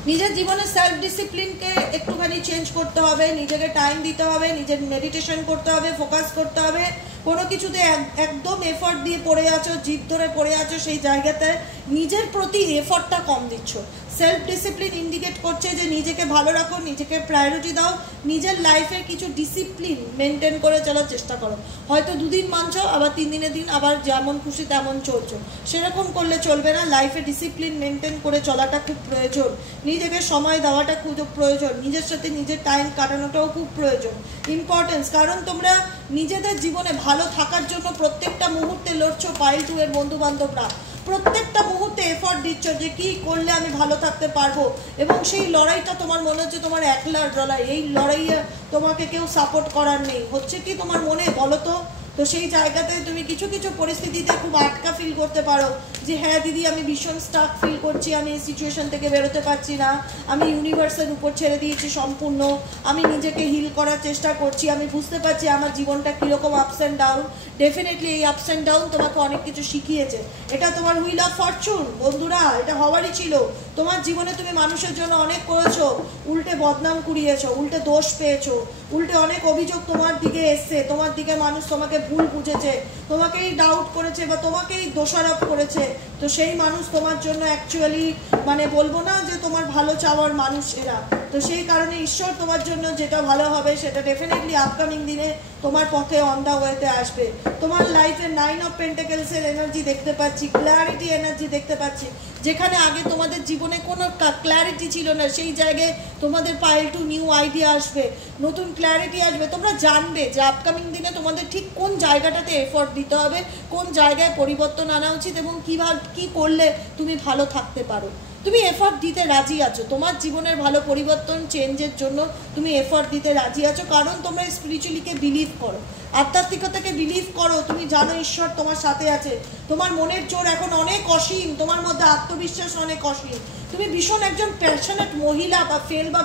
নিজের জীবনে সেলফ ডিসিপ্লিনকে একটুখানি চেঞ্জ করতে হবে, নিজেকে টাইম দিতে হবে, নিজের মেডিটেশন করতে হবে, ফোকাস করতে হবে। কোনো কিছুতে একদম এফর্ট দিয়ে পড়ে আছো, জিদ ধরে পড়ে আছো, সেই জায়গাতে নিজের প্রতি এফর্টটা কম দিচ্ছ। সেলফ ডিসিপ্লিন ইন্ডিকেট করছে যে নিজেকে ভালো রাখো, নিজেকে প্রায়োরিটি দাও, নিজের লাইফে কিছু ডিসিপ্লিন মেনটেন করে চলার চেষ্টা করো। হয়তো 2 দিন মানছো, আবার 3 দিনের দিন আবার যেমন খুশি তেমন চলছো, সেরকম করলে চলবে না। লাইফে ডিসিপ্লিন মেনটেন করে চলাটা খুব প্রয়োজন, নিজেকে সময় দেওয়াটা খুব প্রয়োজন, নিজের সাথে নিজের টাইম কাটানোটাও খুব প্রয়োজন, ইম্পর্টেন্স। কারণ তোমরা নিজেদের জীবনে ভালো থাকার জন্য প্রত্যেকটা মুহূর্তে লড়ছো। পাইল টু এর বন্ধু বান্ধবরা প্রত্যেকটা মুহূর্তে এফর্ট দিচ্ছ যে কি করলে আমি ভালো থাকতে পারবো, এবং সেই লড়াইটা তোমার মনে হচ্ছে তোমার একলার লড়াই। এই লড়াইয়ে তোমাকে কেউ সাপোর্ট করার নেই, হচ্ছে কি তোমার মনে বলো তো? তো সেই জায়গাতে তুমি কিছু কিছু পরিস্থিতিতে খুব আটকা ফিল করতে পারো যে হ্যাঁ দিদি আমি ভীষণ স্টাক ফিল করছি, আমি এই সিচুয়েশন থেকে বেরোতে পারছি না, আমি ইউনিভার্সের উপর ছেড়ে দিয়েছি সম্পূর্ণ, আমি নিজেকে হিল করার চেষ্টা করছি, আমি বুঝতে পারছি আমার জীবনটা কীরকম আপস অ্যান্ড ডাউন। ডেফিনেটলি এই আপস অ্যান্ড ডাউন তোমাকে অনেক কিছু শিখিয়েছে। এটা তোমার হুইল অফ ফরচুন বন্ধুরা, এটা হওয়ারই ছিল। তোমার জীবনে তুমি মানুষের জন্য অনেক করেছো, উল্টে বদনাম কুড়িয়েছো, উল্টে দোষ পেয়েছো, উল্টে অনেক অভিযোগ তোমার দিকে এসছে, তোমার দিকে মানুষ তোমাকে ভুল বুঝেছে, তোমাকেই ডাউট করেছে বা তোমাকেই দোষারোপ করেছে। তো সেই মানুষ তোমার জন্য অ্যাকচুয়ালি মানে বলবো না যে তোমার ভালো চাওয়ার মানুষ এরা। তো সেই কারণে ঈশ্বর তোমার জন্য যেটা ভালো হবে সেটা ডেফিনেটলি আপকামিং দিনে তোমার পথে অন দ্য ওয়েতে আসবে। তোমার লাইফে 9 অফ পেন্টাকেলসের এনার্জি দেখতে পাচ্ছি, ক্ল্যারিটি এনার্জি দেখতে পাচ্ছি। যেখানে আগে তোমাদের জীবনে কোনো ক্ল্যারিটি ছিল না, সেই জায়গায় তোমাদের পাইল টু নিউ আইডিয়া আসবে, নতুন ক্ল্যারিটি আসবে। তোমরা জানবে যে আপকামিং দিনে তোমাদের ঠিক কোন জায়গাটাতে এফোর্ট দিতে হবে, কোন জায়গায় পরিবর্তন আনা উচিত, এবং কী করলে তুমি ভালো থাকতে পারো। তুমি এফোর্ট দিতে রাজি আছো, তোমার জীবনের ভালো পরিবর্তন চেঞ্জের জন্য তুমি এফোর্ট দিতে রাজি আছো, কারণ তোমরা স্পিরিচুয়ালিকে বিলিভ করো, আধ্যাত্মিকতাকে বিলিভ করো। তুমি জানো ঈশ্বর তোমার সাথে আছে, তোমার মনের জোর এখন অনেক অসীম, তোমার মধ্যে আত্মবিশ্বাস অনেক অসীম। তুমি ভীষণ একজন প্যাশনেট মহিলা বা ফেল বা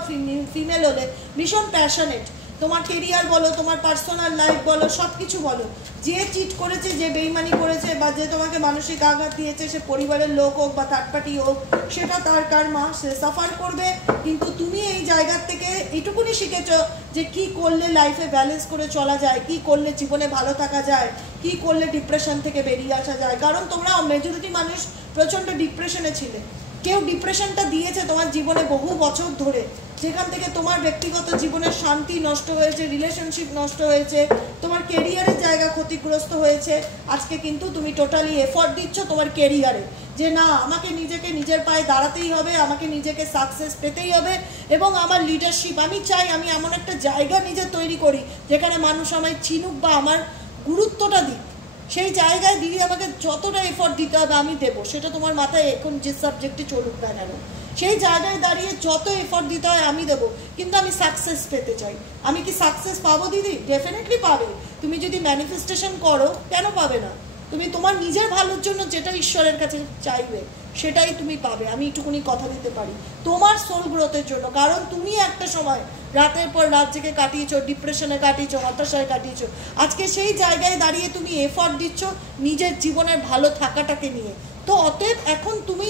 ফিমেল হলে ভীষণ প্যাশনেট। তোমার কেরিয়ার বলো, তোমার পার্সোনাল লাইফ বলো, সব কিছু বলো। যে চিট করেছে, যে বেইমানি করেছে, বা যে তোমাকে মানসিক আঘাত দিয়েছে, সে পরিবারের লোক হোক বা থার্ড পার্টি হোক, সেটা তার কার্মা, সে সাফার করবে। কিন্তু তুমি এই জায়গার থেকে এইটুকুনি শিখেছো যে কি করলে লাইফে ব্যালেন্স করে চলা যায়, কি করলে জীবনে ভালো থাকা যায়, কি করলে ডিপ্রেশন থেকে বেরিয়ে আসা যায়। কারণ তোমরা মেজরিটি মানুষ প্রচণ্ড ডিপ্রেশনে ছিলে, কেউ ডিপ্রেশনটা দিয়েছে তোমার জীবনে বহু বছর ধরে, যেখান থেকে তোমার ব্যক্তিগত জীবনের শান্তি নষ্ট হয়েছে, রিলেশনশিপ নষ্ট হয়েছে, তোমার কেরিয়ারের জায়গা ক্ষতিগ্রস্ত হয়েছে। আজকে কিন্তু তুমি টোটালি এফোর্ট দিচ্ছ তোমার কেরিয়ারে, যে না আমাকে নিজেকে নিজের পায়ে দাঁড়াতেই হবে, আমাকে নিজেকে সাকসেস পেতেই হবে, এবং আমার লিডারশিপ আমি চাই আমি এমন একটা জায়গা নিজে তৈরি করি যেখানে মানুষ আমায় চিনুক বা আমার গুরুত্বটা দিক। সেই জায়গায় দিদি আমাকে যতটা এফোর্ট দিতে হবে আমি দেবো, সেটা তোমার মাথায় এখন যে সাবজেক্টে চলুক না কেন, সেই জায়গায় দাঁড়িয়ে যত এফোর্ট দিতে হয় আমি দেবো। কিন্তু আমি সাকসেস পেতে চাই। আমি কি সাকসেস পাবো দিদি? ডেফিনেটলি পাবে। তুমি যদি ম্যানিফেস্টেশন করো, কেন পাবে না? তুমি তোমার নিজের ভালোর জন্য যেটা ঈশ্বরের কাছে চাইবে সেটাই তুমি পাবে, আমি একটুকুনি কথা দিতে পারি, তোমার সোল গ্রোথের জন্য। কারণ তুমি একটা সময় রাতের পর রাত জেগে কাটিয়েছো, ডিপ্রেশনে কাটিয়েছো, হতাশায় কাটিয়েছো, আজকে সেই জায়গায় দাঁড়িয়ে তুমি এফর্ট দিচ্ছ নিজের জীবনের ভালো থাকাটাকে নিয়ে। তো অতএব এখন তুমি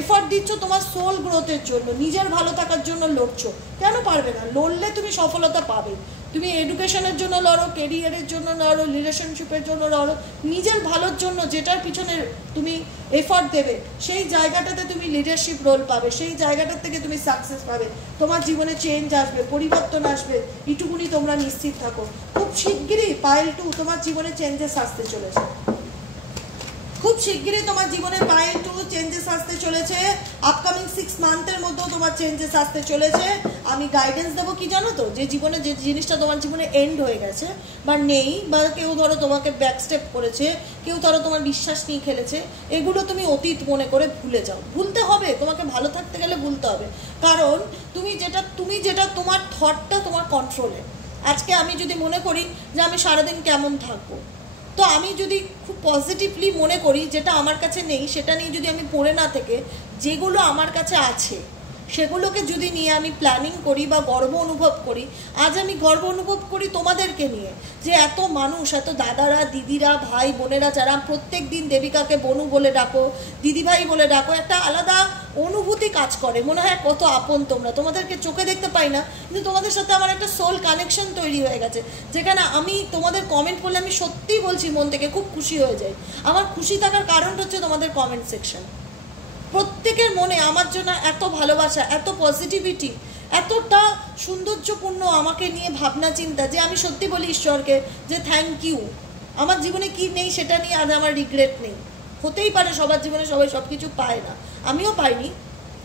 এফর্ট দিচ্ছ তোমার সোল গ্রোথের জন্য, নিজের ভালো থাকার জন্য লড়ছো, কেন পারবে না? লড়লে তুমি সফলতা পাবে। তুমি এডুকেশনের জন্য লড়ো, কেরিয়ারের জন্য লড়ো, রিলেশনশিপের জন্য লড়ো, নিজের ভালোর জন্য যেটার পিছনে তুমি এফর্ট দেবে সেই জায়গাটাতে তুমি লিডারশিপ রোল পাবে, সেই জায়গাটার থেকে তুমি সাকসেস পাবে, তোমার জীবনে চেঞ্জ আসবে, পরিবর্তন আসবে, এটুকুনি তোমরা নিশ্চিত থাকো। খুব শিগগিরই পায়েল 2 তোমার জীবনে চেঞ্জেস আসতে চলেছে, খুব শিগগিরই তোমার জীবনে পায়েল 2 চেঞ্জেস আসতে চলেছে। আপকামিং 6 মান্থের মধ্যেও তোমার চেঞ্জেস আসতে চলেছে। আমি গাইডেন্স দেবো কি জানো তো, যে জীবনে যে জিনিসটা তোমার জীবনে এন্ড হয়ে গেছে বা নেই, বা কেউ ধরো তোমাকে ব্যাকস্টেপ করেছে, কেউ ধরো তোমার বিশ্বাস নিয়ে খেলেছে, এগুলো তুমি অতীত মনে করে ভুলে যাও। ভুলতে হবে, তোমাকে ভালো থাকতে গেলে ভুলতে হবে। কারণ তুমি যেটা তোমার থটটা তোমার কন্ট্রোলে। আজকে আমি যদি মনে করি যে আমি সারাদিন কেমন থাকবো, তো আমি যদি খুব পজিটিভলি মনে করি যেটা আমার কাছে নেই সেটা নিয়ে যদি আমি পড়ে না থেকে যেগুলো আমার কাছে আছে সেগুলোকে যদি নিয়ে আমি প্ল্যানিং করি বা গর্ব অনুভব করি, আজ আমি গর্ব অনুভব করি তোমাদেরকে নিয়ে, যে এত মানুষ, এত দাদারা, দিদিরা, ভাই বোনেরা যারা প্রত্যেক দিন দেবিকাকে বনু বলে ডাকো, দিদিভাই বলে ডাকো, একটা আলাদা অনুভূতি কাজ করে, মনে হয় কত আপন তোমরা। তোমাদেরকে চোখে দেখতে পাই না, কিন্তু তোমাদের সাথে আমার একটা সোল কানেকশন তৈরি হয়ে গেছে, যেখানে আমি তোমাদের কমেন্ট করলে আমি সত্যিই বলছি মন থেকে খুব খুশি হয়ে যাই। আমার খুশি থাকার কারণটা হচ্ছে তোমাদের কমেন্ট সেকশন। প্রত্যেকের মনে আমার জন্য এত ভালোবাসা, এত পজিটিভিটি, এতটা সৌন্দর্যপূর্ণ আমাকে নিয়ে ভাবনা চিন্তা, যে আমি সত্যি বলি ঈশ্বরকে যে থ্যাংক ইউ। আমার জীবনে কি নেই সেটা নিয়ে আজ আমার রিগ্রেট নেই। হতেই পারে সবার জীবনে সবাই সব কিছু পায় না, আমিও পাইনি,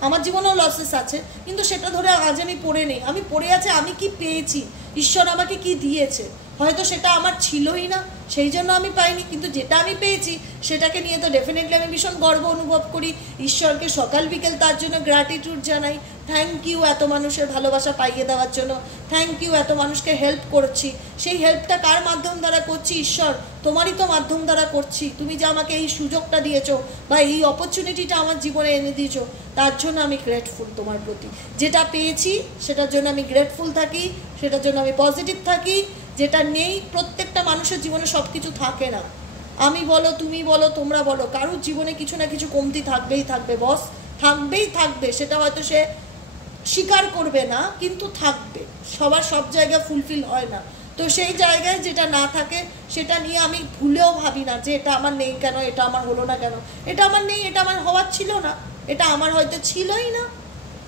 আমার জীবনেও লসেস আছে, কিন্তু সেটা ধরে আজ আমি পড়ে নেই। আমি পড়ে আছে আমি কি পেয়েছি, ঈশ্বর আমাকে কি দিয়েছে। হয়তো সেটা আমার ছিলই না, সেই জন্য আমি পাইনি, কিন্তু যেটা আমি পেয়েছি সেটাকে নিয়ে তো ডেফিনেটলি আমি ভীষণ গর্ব অনুভব করি। ঈশ্বরকে সকাল বিকেল তার জন্য গ্র্যাটিটিউড জানাই। থ্যাংক ইউ এত মানুষের ভালোবাসা পাইয়ে দেওয়ার জন্য, থ্যাংক ইউ এত মানুষকে হেল্প করছি। সেই হেল্পটা কার মাধ্যম দ্বারা করছি? ঈশ্বর, তোমারই তো মাধ্যম দ্বারা করছি। তুমি যে আমাকে এই সুযোগটা দিয়েছো বা এই অপরচুনিটিটা আমার জীবনে এনে দিয়েছো, তার জন্য আমি গ্রেটফুল তোমার প্রতি। যেটা পেয়েছি সেটার জন্য আমি গ্রেটফুল থাকি, সেটার জন্য আমি পজিটিভ থাকি। যেটা নেই, প্রত্যেকটা মানুষের জীবনে সব কিছু থাকে না, আমি বলো, তুমি বলো, তোমরা বলো, কারোর জীবনে কিছু না কিছু কমতি থাকবেই থাকবে বস, থাকবেই থাকবে। সেটা হয়তো সে স্বীকার করবে না, কিন্তু থাকবে। সবার সব জায়গা ফুলফিল হয় না। তো সেই জায়গায় যেটা না থাকে সেটা নিয়ে আমি ভুলেও ভাবি না যে এটা আমার নেই কেন, এটা আমার হলো না কেন। এটা আমার নেই, এটা আমার হওয়ার ছিল না, এটা আমার হয়তো ছিলই না,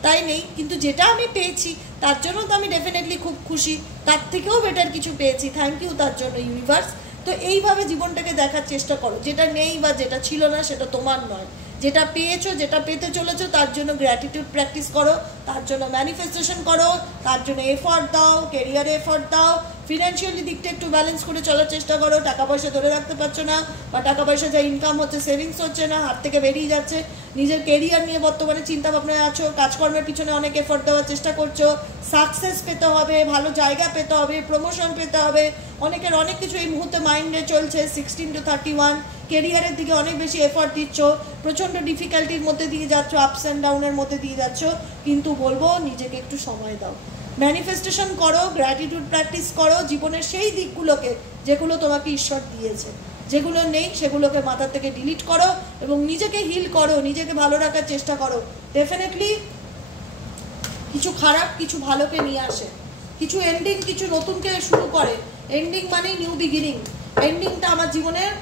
তাই নেই। কিন্তু যেটা আমি পেয়েছি তার জন্য তো আমি ডেফিনেটলি খুব খুশি, তার থেকেও বেটার কিছু পেয়েছি, থ্যাংক ইউ তার জন্য ইউনিভার্স। তো এইভাবে জীবনটাকে দেখার চেষ্টা করো, যেটা নেই বা যেটা ছিল না সেটা তোমার নয়, যেটা পেয়েছো, যেটা পেতে চলেছো তার জন্য গ্র্যাটিটিউড প্র্যাকটিস করো, তার জন্য ম্যানিফেস্টেশন করো, তার জন্য এফর্ট দাও, কেরিয়ারে এফর্ট দাও, ফিনান্সিয়ালি দিকটা একটু ব্যালেন্স করে চলার চেষ্টা করো। টাকা পয়সা ধরে রাখতে পারছো না, বা টাকা পয়সা যা ইনকাম হচ্ছে সেভিংস হচ্ছে না, হাত থেকে বেরিয়ে যাচ্ছে। নিজের কেরিয়ার নিয়ে বর্তমানে চিন্তা ভাবনায় আছো, কাজকর্মের পিছনে অনেক এফর্ট দেওয়ার চেষ্টা করছো, সাকসেস পেতে হবে, ভালো জায়গা পেতে হবে, প্রমোশন পেতে হবে, অনেকের অনেক কিছু এই মুহূর্তে মাইন্ডে চলছে। 16 to 31 কেরিয়ারের দিকে অনেক বেশি এফর্ট দিচ্ছ, প্রচণ্ড ডিফিকাল্টির মধ্যে দিয়ে যাচ্ছ, আপস অ্যান্ড ডাউনের মধ্যে দিয়ে যাচ্ছ, কিন্তু বলবো নিজেকে একটু সময় দাও, ম্যানিফেস্টেশন করো, গ্র্যাটিটিউড প্র্যাকটিস করো, জীবনের সেই দিকগুলোকে যেগুলো তোমাকে ঈশ্বর দিয়েছে, যেগুলো নেই সেগুলোকে মাথা থেকে ডিলিট করো এবং নিজেকে হিল করো, নিজেকে ভালো রাখার চেষ্টা করো। ডেফিনেটলি কিছু খারাপ কিছু ভালোকে নিয়ে আসে, কিছু এন্ডিং কিছু নতুনকে শুরু করে। এন্ডিং মানেই নিউ বিগিনিং। এন্ডিংটা আমার জীবনের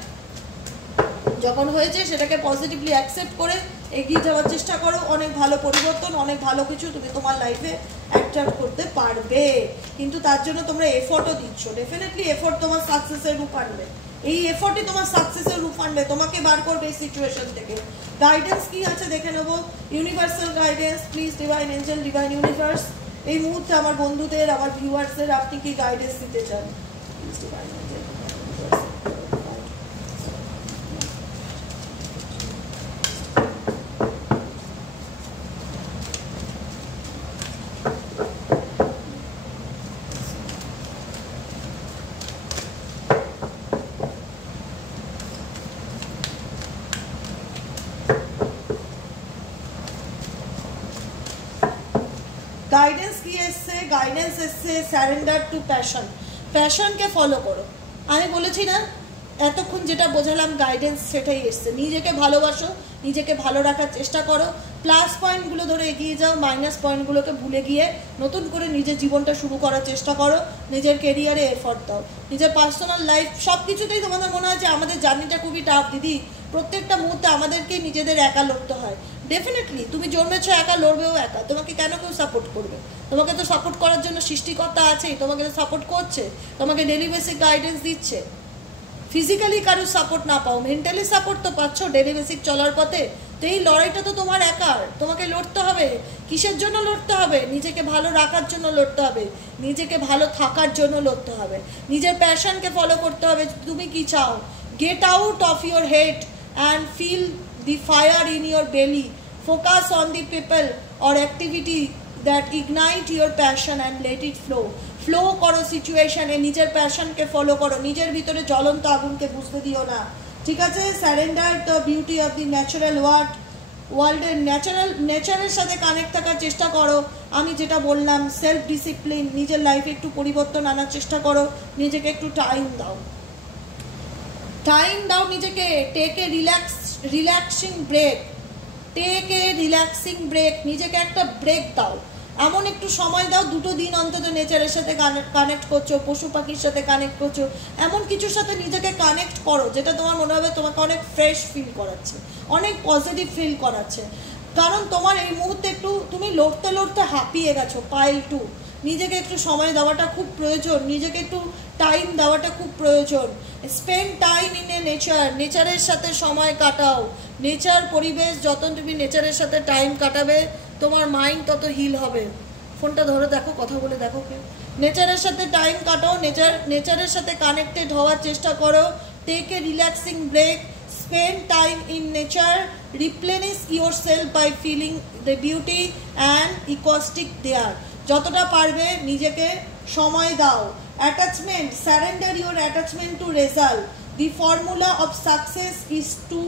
যখন হয়েছে সেটাকে পজিটিভলি অ্যাকসেপ্ট করে এগিয়ে যাওয়ার চেষ্টা করো। অনেক ভালো পরিবর্তন, অনেক ভালো কিছু তুমি তোমার লাইফে অ্যাট্রাক্ট করতে পারবে, কিন্তু তার জন্য তোমরা এফোর্টও দিচ্ছ। ডেফিনেটলি এফোর্ট তোমার সাকসেসের রূপ আনবে, এই এফোর্টই তোমার সাকসেসের রূপ আনবে, তোমাকে বার করবে এই সিচুয়েশন থেকে। গাইডেন্স কি আছে দেখে নেবো, universal guidance. Please divine Angel, divine universe, এই মুহূর্তে আমার বন্ধুদের, আমার ভিউয়ার্সদের আপনি কি গাইডেন্স দিতে চান? প্লিজ ডিভাইন এঞ্জেল, গাইডেন্স কি এসছে? গাইডেন্স এসছে স্যারেন্ডার টু প্যাশন। প্যাশনকে ফলো করো। আমি বলেছি না এতক্ষণ যেটা বোঝালাম গাইডেন্স সেটাই এসছে। নিজেকে ভালোবাসো, নিজেকে ভালো রাখার চেষ্টা করো, প্লাস পয়েন্টগুলো ধরে এগিয়ে যাও, মাইনাস পয়েন্টগুলোকে ভুলে গিয়ে নতুন করে নিজের জীবনটা শুরু করার চেষ্টা করো, নিজের কেরিয়ারে এফর্ট দাও, নিজের পার্সোনাল লাইফ সব কিছুতেই তোমাদের মনে হয় যে আমাদের জার্নিটা খুবই টাফ দিদি, প্রত্যেকটা মুহূর্তে আমাদেরকে নিজেদের একা লড়তে হয়। ডেফিনেটলি তুমি জন্মেছো একা, লড়বেও একা। তোমাকে কেন কেউ সাপোর্ট করবে? তোমাকে তো সাপোর্ট করার জন্য সৃষ্টিকর্তা আছেই, তোমাকে তো সাপোর্ট করছে, তোমাকে ডেলি বেসিক গাইডেন্স দিচ্ছে। ফিজিক্যালি কারোর সাপোর্ট না পাও, মেন্টালি সাপোর্ট তো পাচ্ছ ডেলি বেসিক চলার পথে। তো এই লড়াইটা তো তোমার একার, তোমাকে লড়তে হবে। কিসের জন্য লড়তে হবে? নিজেকে ভালো রাখার জন্য লড়তে হবে, নিজেকে ভালো থাকার জন্য লড়তে হবে, নিজের প্যাশনকে ফলো করতে হবে। তুমি কি চাও? Get out of your head and feel the fire in your belly. Focus on the people or activity that ignite your passion and let it flow. Flow করো সিচুয়েশনে, নিজের প্যাশনকে ফলো করো, নিজের ভিতরে জ্বলন্ত আগুনকে বুঝতে দিও না, ঠিক আছে? Surrender the beauty of the natural ওয়ার্ল্ডের নেচারের সাথে কানেক্ট থাকার চেষ্টা করো। আমি যেটা বললাম সেলফ ডিসিপ্লিন, নিজের লাইফে একটু পরিবর্তন আনার চেষ্টা করো, নিজেকে একটু টাইম দাও নিজেকে। টেক এ রিল্যাক্সিং ব্রেক, নিজেকে একটা ব্রেক দাও, এমন একটু সময় দাও, 2 দিন অন্তত নেচারের সাথে কানেক্ট করছো, পশু পাখির সাথে কানেক্ট করছো, এমন কিছুর সাথে নিজেকে কানেক্ট করো যেটা তোমার মনে হবে তোমাকে অনেক ফ্রেশ ফিল করাচ্ছে, অনেক পজিটিভ ফিল করাচ্ছে। কারণ তোমার এই মুহূর্তে একটু তুমি লড়তে হাঁপিয়ে গেছো। পাইল 2, নিজেকে একটু সময় দেওয়াটা খুব প্রয়োজন, নিজেকে একটু টাইম দেওয়াটা খুব প্রয়োজন। স্পেন্ড টাইম ইন এ নেচারের সাথে সময় কাটাও। নেচার পরিবেশ, যত তুমি নেচারের সাথে টাইম কাটাবে তোমার মাইন্ড তত হিল হবে। ফোনটা ধরে দেখো, কথা বলে দেখো কে। নেচারের সাথে টাইম কাটাও, নেচারের সাথে কানেক্টেড হওয়ার চেষ্টা করো। Take a relaxing break, spend time in nature, replenish yourself by feeling the beauty and ecstatic there. যতটা পারবে নিজেকে সময় দাও। Attachment, surrender your attachment to result. The formula of success is to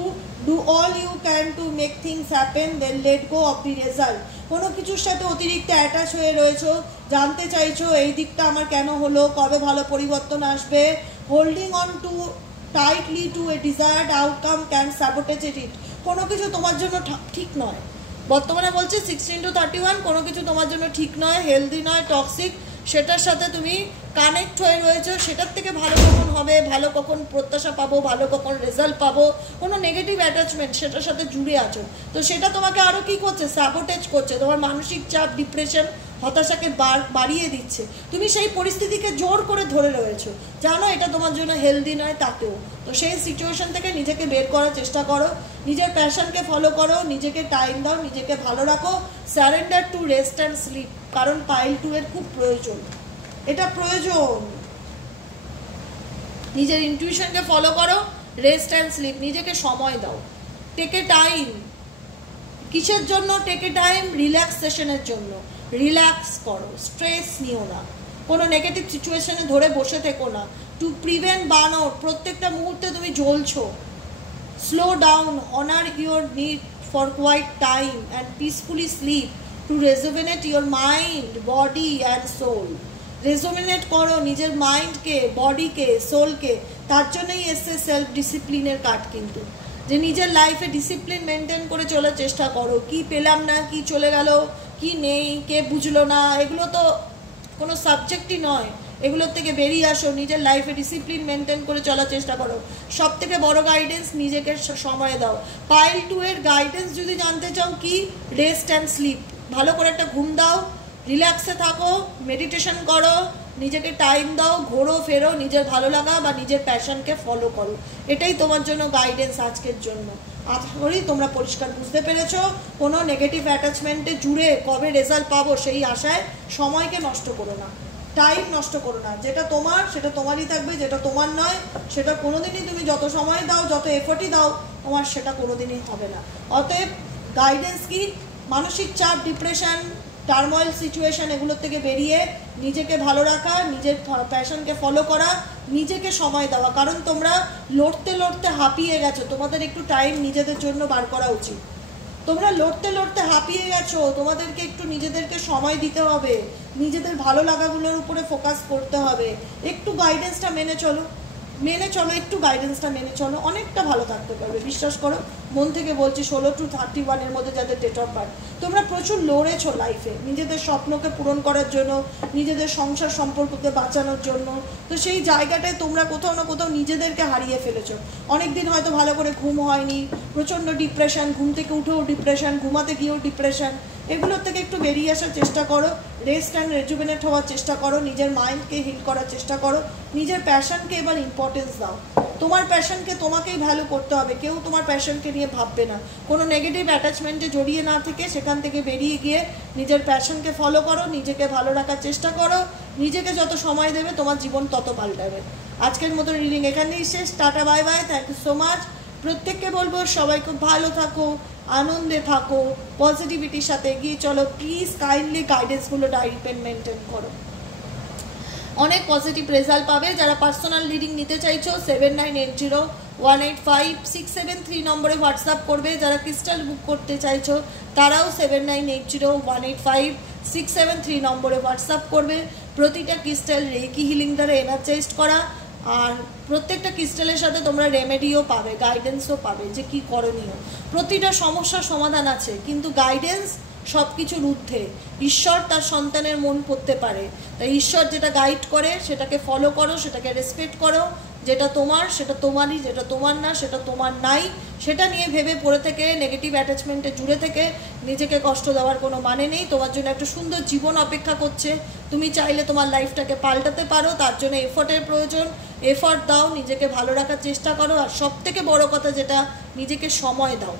do all you can to make things happen, then let go of the result. কোনো কিছুর সাথে অতিরিক্ত attach হয়ে রয়েছো, জানতে চাইছো এই দিকটা আমার কেন হলো, কবে ভালো পরিবর্তন আসবে। Holding on to tightly to a desired outcome can sabotage it. কোনো কিছু তোমার জন্য ঠিক নয়, বর্তমানে বলছে 16-31, কোনো কিছু তোমার জন্য ঠিক নয়, হেলদি নয়, টক্সিক, সেটার সাথে তুমি কানেক্ট হয়ে রয়েছো। সেটার থেকে ভালো কখন হবে, ভালো কখন প্রত্যাশা পাবো, ভালো কখন রেজাল্ট পাবো, কোনো নেগেটিভ অ্যাটাচমেন্ট সেটার সাথে জুড়ে আছো। তো সেটা তোমাকে আরও কী করছে? স্যাবোটেজ করছে, তোমার মানসিক চাপ, ডিপ্রেশন, হতাশাকে বাড়িয়ে দিচ্ছে। তুমি সেই পরিস্থিতিকে জোর করে ধরে রয়েছো, জানো এটা তোমার জন্য হেলদি নয় তাতেও। তো সেই সিচুয়েশন থেকে নিজেকে বের করার চেষ্টা করো, নিজের প্যাশনকে ফলো করো, নিজেকে টাইম দাও, নিজেকে ভালো রাখো। Surrender to rest and sleep, কারণ পাইল 2 এর খুব প্রয়োজন, এটা প্রয়োজন। নিজের ইনটিউশনকে ফলো করো, রেস্ট অ্যান্ড স্লিপ, নিজেকে সময় দাও। টেক এ টাইম, কিসের জন্য টেক এ টাইম? রিল্যাক্সেশনের জন্য। রিল্যাক্স করো, স্ট্রেস নিও না, কোনো নেগেটিভ সিচুয়েশনে ধরে বসে থেকো না। টু প্রিভেন্ট বার্ন আউট, প্রত্যেকটা মুহূর্তে তুমি জ্বলছো। Slow down, honour your need for quiet time and peacefully sleep to rejuvenate your mind, body and soul. Rejuvenate করো নিজের মাইন্ডকে, বডিকে, সোলকে। তার জন্যই এসছে সেলফ ডিসিপ্লিনের কার্ড, কিন্তু যে নিজের লাইফে ডিসিপ্লিন মেনটেন করে চলার চেষ্টা করো। কি পেলাম না, কি চলে গেল, কি নেই, কে বুঝলো না, এগুলো তো কোনো সাবজেক্টই নয়। এগুলোর থেকে বেরিয়ে আসো, নিজের লাইফে ডিসিপ্লিন মেনটেন করে চলার চেষ্টা করো। সব থেকে বড় গাইডেন্স, নিজেকে সময় দাও। পাইল 2 এর গাইডেন্স যদি জানতে চাও কি? রেস্ট অ্যান্ড স্লিপ, ভালো করে একটা ঘুম দাও, রিল্যাক্সে থাকো, মেডিটেশন করো, নিজেকে টাইম দাও, ঘোরো ফেরো, নিজের ভালো লাগা বা নিজের প্যাশনকে ফলো করো। এটাই তোমার জন্য গাইডেন্স আজকের জন্য। আশা করি তোমরা পরিষ্কার বুঝতে পেরেছো। কোনো নেগেটিভ অ্যাটাচমেন্টে জুড়ে কবে রেজাল্ট পাবো সেই আশায় সময়কে নষ্ট করো না, টাইম নষ্ট করো না। যেটা তোমার সেটা তোমারই থাকবে, যেটা তোমার নয় সেটা কোনোদিনই তুমি যত সময় দাও, যত এফোর্টই দাও, তোমার সেটা কোনোদিনই হবে না। অতএব গাইডেন্স কি? মানসিক চাপ, ডিপ্রেশন, টার্ময়েল সিচুয়েশন, এগুলোর থেকে বেরিয়ে নিজেকে ভালো রাখা, নিজের প্যাশনকে ফলো করা, নিজেকে সময় দেওয়া। কারণ তোমরা লড়তে হাঁপিয়ে গেছো, তোমাদের একটু টাইম নিজেদের জন্য বার করা উচিত। তোমরা লড়তে লড়তে হাঁপিয়ে গেছো, তোমাদেরকে একটু নিজেদেরকে সময় দিতে হবে, নিজেদের ভালো লাগাগুলোর উপরে ফোকাস করতে হবে। একটু গাইডেন্সটা মেনে চলো, একটু গাইডেন্সটা মেনে চলো, অনেকটা ভালো থাকতে পারবে, বিশ্বাস করো। মন থেকে বলছি 16 to 31 মধ্যে যাদের ডেট অফ বার্থ, তোমরা প্রচুর লড়েছো লাইফে নিজেদের স্বপ্নকে পূরণ করার জন্য, নিজেদের সংসার সম্পর্ককে বাঁচানোর জন্য। তো সেই জায়গাটায় তোমরা কোথাও না কোথাও নিজেদেরকে হারিয়ে ফেলেছো। অনেকদিন হয়তো ভালো করে ঘুম হয়নি, প্রচণ্ড ডিপ্রেশন, ঘুম থেকে উঠেও ডিপ্রেশন, ঘুমাতে গিয়েও ডিপ্রেশন। এগুলোর থেকে একটু বেরিয়ে আসার চেষ্টা করো, রেস্ট অ্যান্ড রেজুভেনেট হওয়ার চেষ্টা করো, নিজের মাইন্ডকে হিল করার চেষ্টা করো, নিজের প্যাশনকে এবার ইম্পর্টেন্স দাও। তোমার প্যাশনকে তোমাকেই ভ্যালু করতে হবে, কেউ তোমার প্যাশনকে নিয়ে ভাববে না। কোনো নেগেটিভ অ্যাটাচমেন্টে জড়িয়ে না থেকে সেখান থেকে বেরিয়ে গিয়ে নিজের প্যাশনকে ফলো করো, নিজেকে ভালো রাখার চেষ্টা করো। নিজেকে যত সময় দেবে তোমার জীবন তত পাল্টাবে। আজকের মতো রিডিং এখানেই শেষ। Tata, bye bye, thank you so much. প্রত্যেককে বলবো সবাই খুব ভালো থাকো, আনন্দে থাকো, পজিটিভিটির সাথে এগিয়ে চলো। প্লিজ কাইন্ডলি গাইডেন্সগুলো ডায়েরি পেন মেনটেন করো, অনেক পজিটিভ রেজাল্ট পাবে। যারা পার্সোনাল রিডিং নিতে চাইছো 7980185673 নম্বরে হোয়াটসঅ্যাপ করবে। যারা ক্রিস্টাল বুক করতে চাইছো তারাও 7980185673 নম্বরে হোয়াটসঅ্যাপ করবে। প্রতিটা ক্রিস্টাল রেকি হিলিং দ্বারা এনার্জাইজড করা, আর প্রত্যেকটা ক্রিস্টালের সাথে তোমরা রেমেডিও পাবে, গাইডেন্সও পাবে যে কি করণীয়। প্রতিটা সমস্যার সমাধান আছে, কিন্তু গাইডেন্স সব কিছুর ঊর্ধ্বে। ঈশ্বর তার সন্তানের মন পড়তে পারে, তাই ঈশ্বর যেটা গাইড করে সেটাকে ফলো করো, সেটাকে রেসপেক্ট করো। যেটা তোমার সেটা তোমারই, যেটা তোমার না সেটা তোমার নাই। সেটা নিয়ে ভেবে পড়ে থেকে নেগেটিভ অ্যাটাচমেন্টে জুড়ে থেকে নিজেকে কষ্ট দেওয়ার কোনো মানে নেই। তোমার জন্য একটা সুন্দর জীবন অপেক্ষা করছে। তুমি চাইলে তোমার লাইফটাকে পাল্টাতে পারো, তার জন্য এফোর্টের প্রয়োজন। এফোর্ট দাও, নিজেকে ভালো রাখার চেষ্টা করো, আর সব থেকে বড় কথা যেটা, নিজেকে সময় দাও,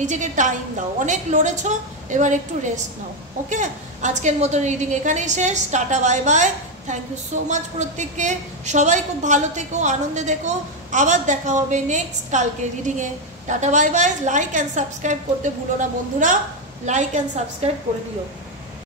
নিজেকে টাইম দাও। অনেক লড়েছো, এবার একটু রেস্ট নাও। ওকে, আজকের মতো রিডিং এখানেই শেষ। Tata, bye bye, thank you so much প্রত্যেককে। সবাই খুব ভালো থেকো, আনন্দে দেখো। আবার দেখা হবে নেক্সট কালকে রিডিংয়ে। Tata, bye bye. Like and subscribe করতে ভুলো না বন্ধুরা, লাইক অ্যান্ড সাবস্ক্রাইব করে দিও।